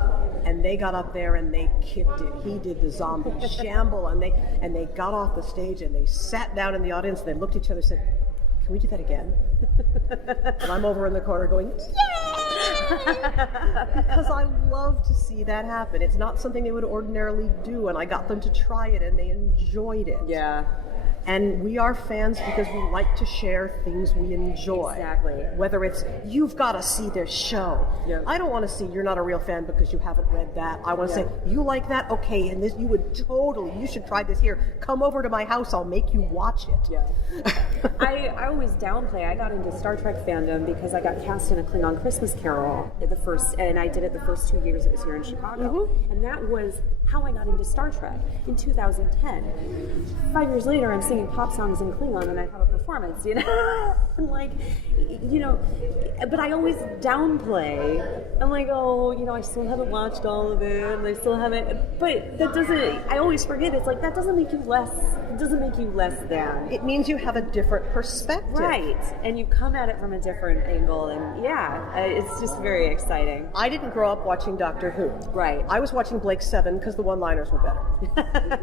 And they got up there and they kicked it. He did the zombie shamble, and they got off the stage and they sat down in the audience and they looked at each other and said, can we do that again? And I'm over in the corner going, yay! Because I love to see that happen. It's not something they would ordinarily do, and I got them to try it, and they enjoyed it. Yeah. And we are fans because we like to share things we enjoy. Exactly. Whether it's, you've got to see this show. Yeah. I don't want to see you're not a real fan because you haven't read that. I want to say, you like that? Okay, and this, you should try this here. Come over to my house, I'll make you watch it. Yeah. I always downplay. I got into Star Trek fandom because I got cast in a Klingon Christmas Carol and I did it the first 2 years it was here in Chicago. Mm-hmm. And that was how I got into Star Trek in 2010. 5 years later, I'm singing pop songs in Klingon and I have a performance, and but I always downplay. I'm like, I still haven't watched all of it, and I still haven't, but that doesn't, I always forget, it's like, that doesn't make you less than. It means you have a different perspective. Right, and you come at it from a different angle, and it's just very exciting. I didn't grow up watching Doctor Who. Right. I was watching Blake 7 because the one-liners were better.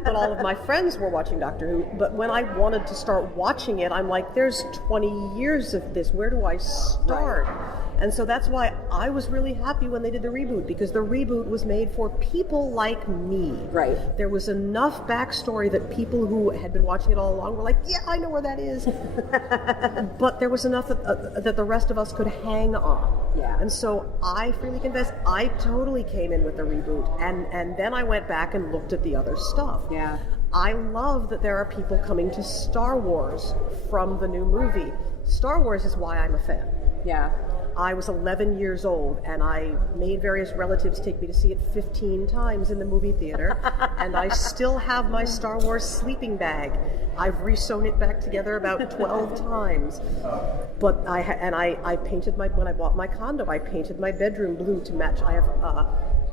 But all of my friends were watching Doctor Who, but when I wanted to start watching it, I'm like, there's 20 years of this, where do I start? Right. And so that's why I was really happy when they did the reboot, because the reboot was made for people like me. Right. There was enough backstory that people who had been watching it all along were like, yeah, I know where that is. But there was enough that the rest of us could hang on. Yeah. And so I freely confess, I totally came in with the reboot, and then I went back and looked at the other stuff. Yeah. I love that there are people coming to Star Wars from the new movie. Star Wars is why I'm a fan. Yeah. I was 11 years old, and I made various relatives take me to see it 15 times in the movie theater, and I still have my Star Wars sleeping bag. I've re-sewn it back together about 12 times. But I painted when I bought my condo, I painted my bedroom blue to match. I have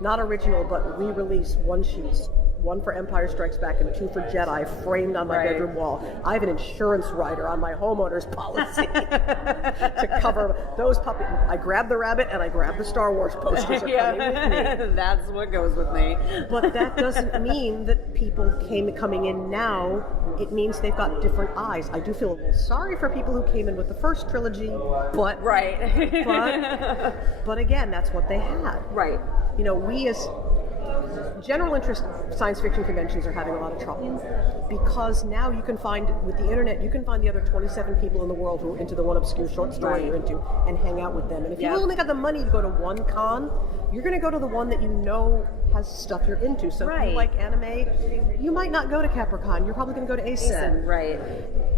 not original, but re-release one sheets. 1 for Empire Strikes Back and 2 for Jedi, framed on my bedroom wall. I have an insurance rider on my homeowner's policy to cover those puppies. I grab the rabbit and I grab the Star Wars posters are coming with me. That's what goes with me. But that doesn't mean that people coming in now, it means they've got different eyes. I do feel a little sorry for people who came in with the first trilogy, but but again, that's what they had. Right. We as general interest science fiction conventions are having a lot of trouble because now you can find, with the internet, you can find the other 27 people in the world who are into the one obscure short story you're into and hang out with them. And if you only got the money to go to one con, you're going to go to the one that you know has stuff you're into. So if you like anime, you might not go to Capricon. You're probably going to go to ACEN. Right.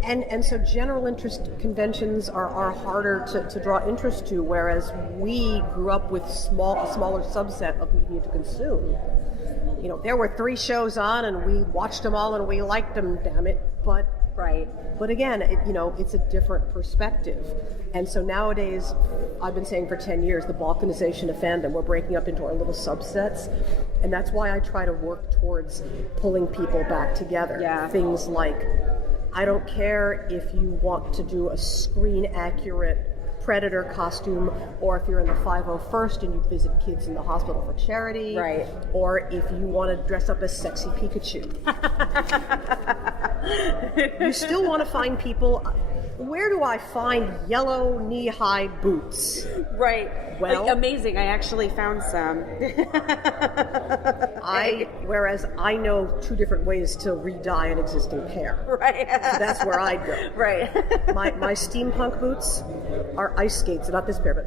And so general interest conventions are harder to draw interest to, whereas we grew up with a smaller subset of media to consume. There were 3 shows on, and we watched them all, and we liked them, damn it. But again, it's a different perspective. And so nowadays, I've been saying for 10 years, the balkanization of fandom, we're breaking up into our little subsets. And that's why I try to work towards pulling people back together. Yeah. Things like, I don't care if you want to do a screen-accurate Predator costume, or if you're in the 501st and you visit kids in the hospital for charity, or if you want to dress up as sexy Pikachu. You still want to find people. where do I find yellow knee-high boots? Right. Well, amazing. I actually found some. Whereas I know 2 different ways to re-dye an existing pair. Right. So that's where I'd go. Right. My steampunk boots are ice skates, not this pair, but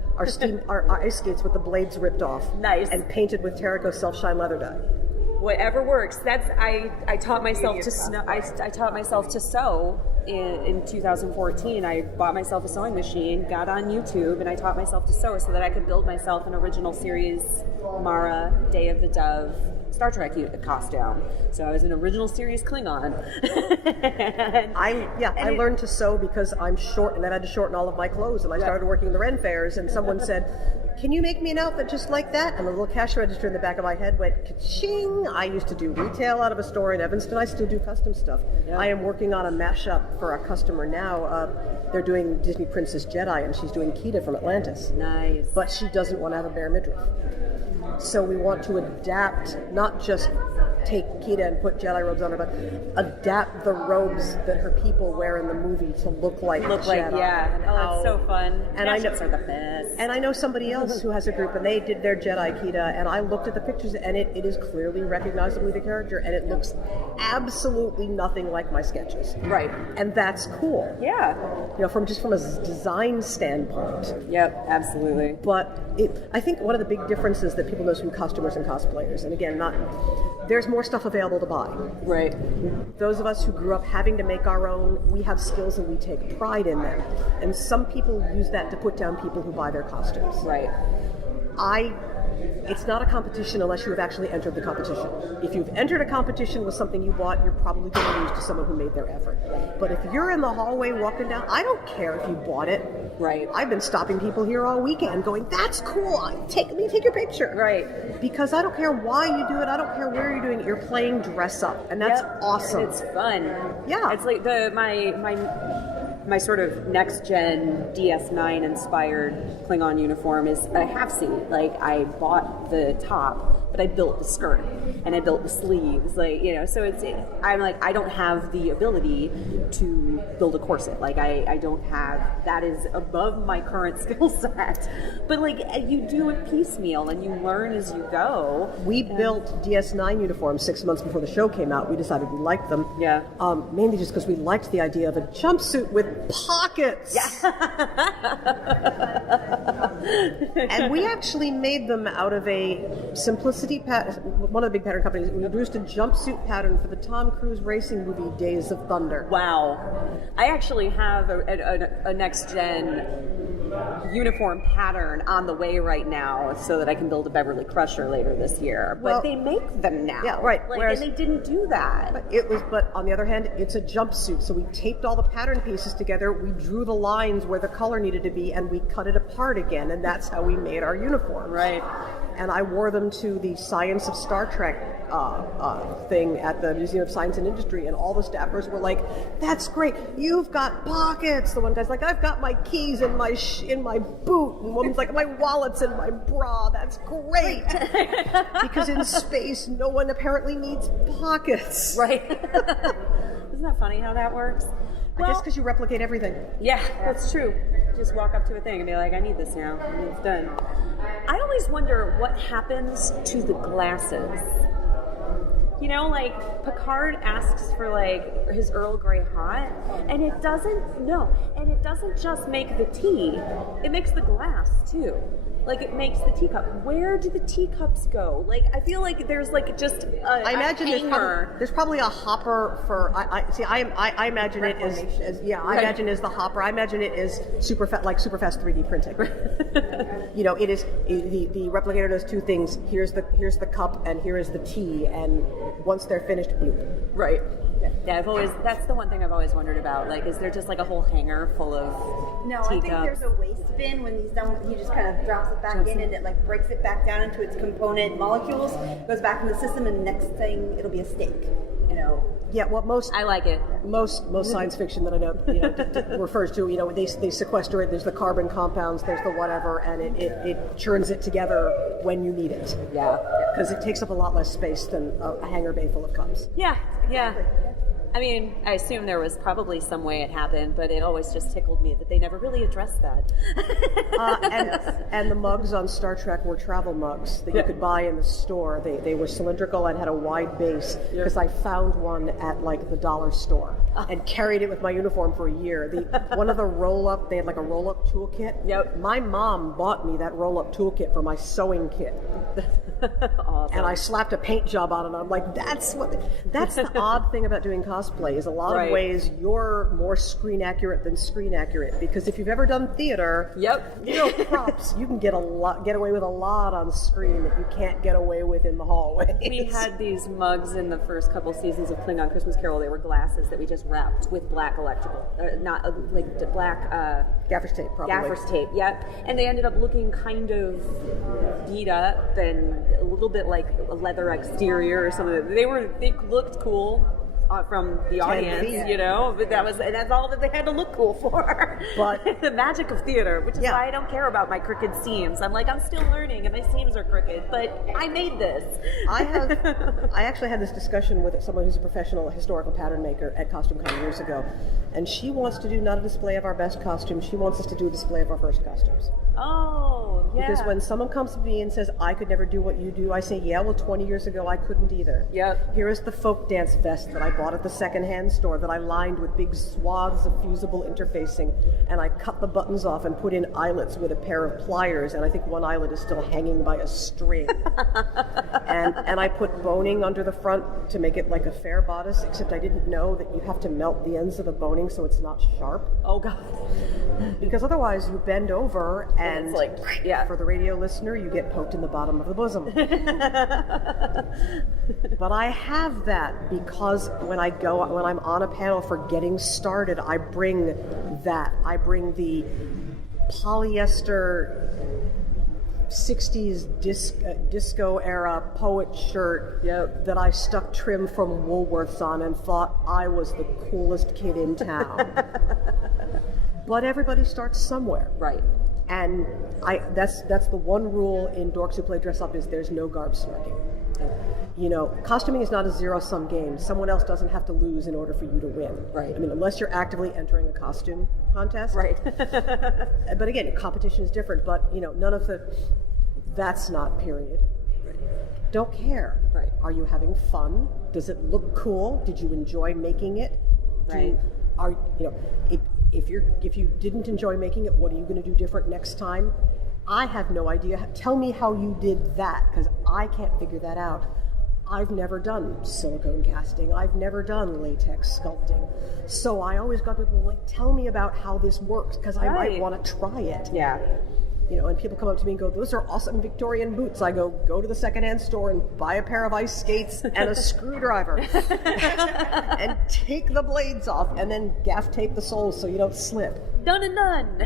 are ice skates with the blades ripped off. Nice. And painted with Terraco self-shine leather dye. Whatever works. I taught myself to I taught myself to sew in 2014. I bought myself a sewing machine, got on YouTube, and I taught myself to sew so that I could build myself an original series Mara, Day of the Dove, Star Trek costume. So I was an original series Klingon. I learned to sew because I'm short and I had to shorten all of my clothes, and I started working the Ren fairs, and someone said, "Can you make me an outfit just like that?" And the little cash register in the back of my head went ka-ching. I used to do retail out of a store in Evanston. I still do custom stuff. Yeah. I am working on a mashup for a customer now. They're doing Disney Princess Jedi, and she's doing Kida from Atlantis. Nice. But she doesn't want to have a bare midriff. So we want to adapt, not just take Kida and put Jedi robes on her, but adapt the robes that her people wear in the movie to look like Jedi. Yeah. It's so fun. And mashups are the best. And I know somebody else who has a group, and they did their Jedi Kida, and I looked at the pictures, and it is clearly recognizably the character, and it looks absolutely nothing like my sketches. Right. And that's cool. Yeah. From a design standpoint. Yep, absolutely. But I think one of the big differences that people notice from customers and cosplayers, and again, there's more stuff available to buy. Right. Those of us who grew up having to make our own, we have skills and we take pride in them. And some people use that to put down people who buy their costumes. Right. It's not a competition unless you have actually entered the competition. If you've entered a competition with something you bought, you're probably going to lose to someone who made their effort. But if you're in the hallway walking down, I don't care if you bought it. Right. I've been stopping people here all weekend going, "That's cool, let me take your picture." Right. Because I don't care why you do it, I don't care where you're doing it, you're playing dress up. And that's awesome. It's fun. Yeah. It's like my sort of next-gen DS9 inspired Klingon uniform is a half-seat. Like, I bought the top, but I built the skirt, and I built the sleeves. So I'm like, I don't have the ability to build a corset. Like, I don't have, that is above my current skill set. But, you do it piecemeal, and you learn as you go. We built DS9 uniforms 6 months before the show came out. We decided we liked them. Yeah. Mainly just because we liked the idea of a jumpsuit with pockets. Yeah. And we actually made them out of a Simplicity pattern. One of the big pattern companies. We produced a jumpsuit pattern for the Tom Cruise racing movie Days of Thunder. Wow. I actually have a next-gen uniform pattern on the way right now so that I can build a Beverly Crusher later this year. But they make them now. Yeah, right. And they didn't do that. But on the other hand, it's a jumpsuit. So we taped all the pattern pieces together. We drew the lines where the color needed to be, and we cut it apart again. And that's how we made our uniforms. Right. And I wore them to the Science of Star Trek thing at the Museum of Science and Industry, and all the staffers were like, "That's great! You've got pockets." The one guy's like, "I've got my keys in my boot," and woman's like, "My wallet's in my bra." That's great, because in space, no one apparently needs pockets. Right? Isn't that funny how that works? I guess because you replicate everything. Yeah, that's true. Just walk up to a thing and be like, "I need this now," and it's done. I always wonder what happens to the glasses. Picard asks for his Earl Grey hot, and it doesn't just make the tea, it makes the glass too. It makes the teacup. Where do the teacups go? I feel like there's just a imagine hanger. there's probably a hopper for. I imagine it as I imagine it as the hopper. I imagine it as super fast 3D printing. It is the replicator does two things. Here's the cup and here is the tea, and once they're finished, bloop. Right. Yeah, that's the one thing I've always wondered about. Is there just a whole hanger full of teacups? I think there's a waste bin. When he's done, he just kind of drops it back in, and it breaks it back down into its component molecules, goes back in the system, and the next thing it'll be a steak. Yeah, well, I like it. Most science fiction that I know, refers to, they sequester it. There's the carbon compounds, there's the whatever, and it churns it together when you need it. Yeah, because it takes up a lot less space than a hanger bay full of cups. Yeah. I mean, I assume there was probably some way it happened, but it always just tickled me that they never really addressed that. And the mugs on Star Trek were travel mugs that you could buy in the store. They were cylindrical and had a wide base because I found one at like the dollar store and carried it with my uniform for a year. One of the roll-up, they had like a roll-up toolkit. Yep. My mom bought me that roll-up toolkit for my sewing kit. Awesome. And I slapped a paint job on it. And I'm like, that's the odd thing about doing cosplay is a lot of ways you're more screen accurate than screen accurate, because if you've ever done theater, props, you can get away with a lot on screen that you can't get away with in the hallways. We had these mugs in the first couple seasons of Klingon Christmas Carol. They were glasses that we just wrapped with black electrical, black gaffer's tape, probably. Gaffer's tape, yep. And they ended up looking kind of beat up and a little bit like a leather exterior or something. They looked cool from the audience, but that's all that they had to look cool for. But the magic of theater, which is why I don't care about my crooked seams. I'm still learning, and my seams are crooked, but I made this. I actually had this discussion with someone who's a professional historical pattern maker at CostumeCon years ago, and she wants to do not a display of our best costumes. She wants us to do a display of our first costumes. Oh, yeah. Because when someone comes to me and says, I could never do what you do, I say, 20 years ago I couldn't either. Yep. Here is the folk dance vest that I bought at the secondhand store that I lined with big swaths of fusible interfacing, and I cut the buttons off and put in eyelets with a pair of pliers, and I think one eyelet is still hanging by a string. and I put boning under the front to make it like a fair bodice, except I didn't know that you have to melt the ends of the boning so it's not sharp. Oh, God. Because otherwise you bend over and it's like, for the radio listener, you get poked in the bottom of the bosom. But I have that because when I'm on a panel for getting started, I bring the polyester 60s disco era poet shirt that I stuck trim from Woolworths on and thought I was the coolest kid in town. But everybody starts somewhere. Right. And that's the one rule in Dorks Who Play Dress Up is there's no garb smirking. Costuming is not a zero-sum game. Someone else doesn't have to lose in order for you to win. Right. I mean, unless you're actively entering a costume contest. Right. But again, competition is different, but, none of that's not period. Right. Don't care. Right. Are you having fun? Does it look cool? Did you enjoy making it? Right. If you didn't enjoy making it, what are you going to do different next time? I have no idea. Tell me how you did that, because I can't figure that out. I've never done silicone casting. I've never done latex sculpting. So I always got people tell me about how this works, because I might want to try it. Yeah. And people come up to me and go, those are awesome Victorian boots. I go to the secondhand store and buy a pair of ice skates and a screwdriver and take the blades off and then gaff tape the soles so you don't slip. Done and done.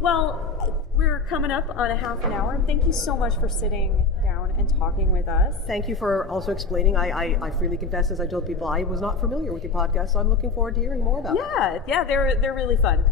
Well, we're coming up on a half an hour. Thank you so much for sitting down and talking with us. Thank you for also explaining. I freely confess, as I told people, I was not familiar with your podcast, so I'm looking forward to hearing more about it. Yeah, they're really fun.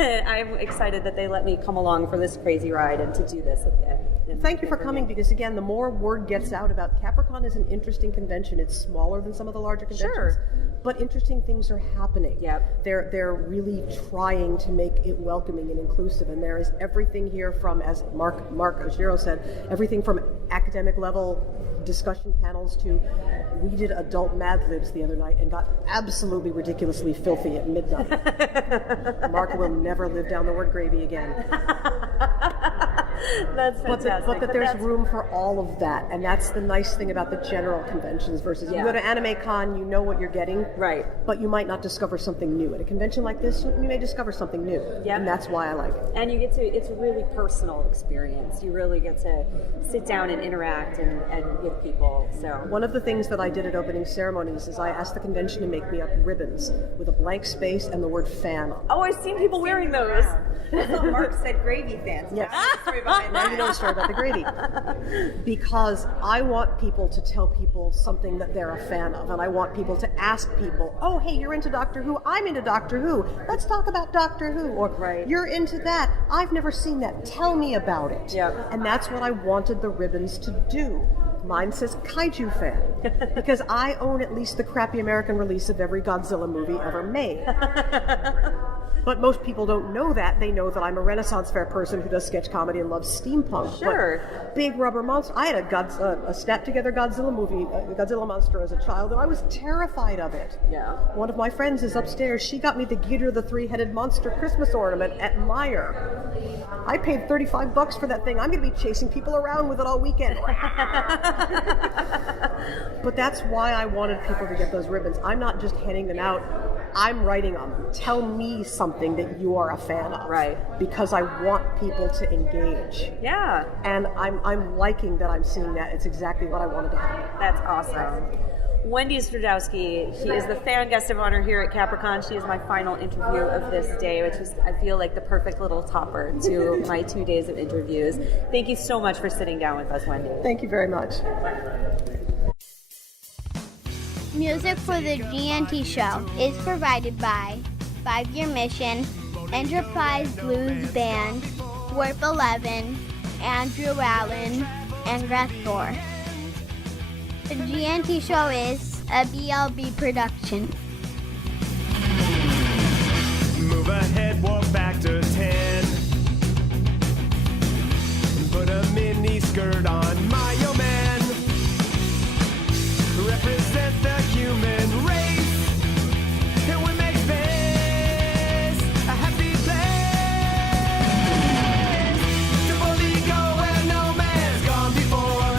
I'm excited that they let me come along for this crazy ride and to do this again. Thank you for coming, because again, the more word gets out about Capricon is an interesting convention. It's smaller than some of the larger conventions, but interesting things are happening. Yep. They're really trying to make it welcoming and inclusive, and there is everything here from, as Mark Oshiro said, everything from academic level discussion panels to, we did adult Mad Libs the other night and got absolutely ridiculously filthy at midnight. Mark will never live down the word gravy again. That's fantastic. But that there's room for all of that, and that's the nice thing about the general conventions versus you go to Anime Con, you know what you're getting, right? But you might not discover something new. At a convention like this, you may discover something new, and that's why I like it. And you get to, it's a really personal experience. You really get to sit down and interact and with people. So one of the things that I did at opening ceremonies is I asked the convention to make me up ribbons with a blank space and the word fan on. Oh, I've seen people wearing those. I thought Mark said gravy fans. Yes. Now you know the story about the gravy. Because I want people to tell people something that they're a fan of, and I want people to ask people, oh, hey, you're into Doctor Who, I'm into Doctor Who, let's talk about Doctor Who, or you're into that, I've never seen that, tell me about it. Yep. And that's what I wanted the ribbons to do. Mine says Kaiju fan because I own at least the crappy American release of every Godzilla movie ever made. But most people don't know that. They know that I'm a Renaissance Fair person who does sketch comedy and loves steampunk. Sure. But big rubber monster. I had a snap-together Godzilla movie, Godzilla monster as a child, and I was terrified of it. Yeah. One of my friends is upstairs. She got me the Ghidorah the Three-Headed Monster Christmas ornament at Meijer. I paid $35 for that thing. I'm going to be chasing people around with it all weekend. But that's why I wanted people to get those ribbons. I'm not just handing them out. I'm writing on them. Tell me something that you are a fan of. Right. Because I want people to engage. Yeah. And I'm liking that I'm seeing that. It's exactly what I wanted to happen. That's awesome. Wendy Stradowski, she is the fan guest of honor here at Capricon. She is my final interview of this day, which is, I feel like, the perfect little topper to my 2 days of interviews. Thank you so much for sitting down with us, Wendy. Thank you very much. Music for the GNT show is provided by 5 Year Mission, Enterprise Blues Band, Warp 11, Andrew Allen, and Greth Thor. The GNT show is a BLB production. Move ahead, walk back to 10. Put a mini skirt on my yo man. Represent the human race. And we make space a happy place. To boldly go where no man's gone before.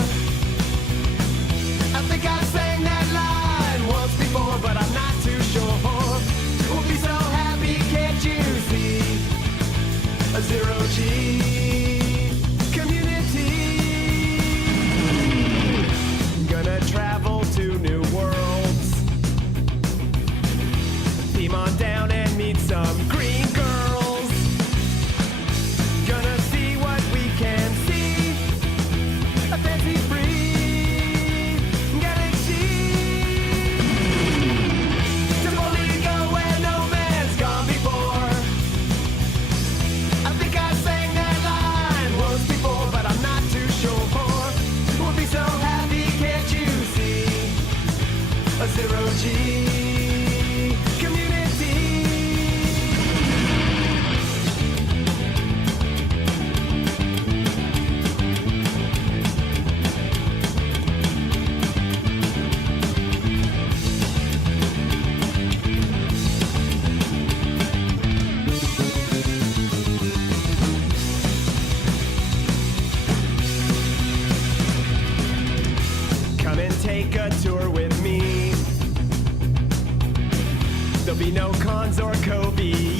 I think I sang that line once before, but I'm not too sure. We'll be so happy, can't you see? A zero-G community. Gonna travel to new worlds. Beam on down and meet some green girls. Gonna see what we can see. A fancy-free galaxy. To boldly go where no man's gone before. I think I sang that line once before, but I'm not too sure. We'll be so happy, can't you see? A zero-G community. Come and take a tour with me. There'll be no cons or Kobe.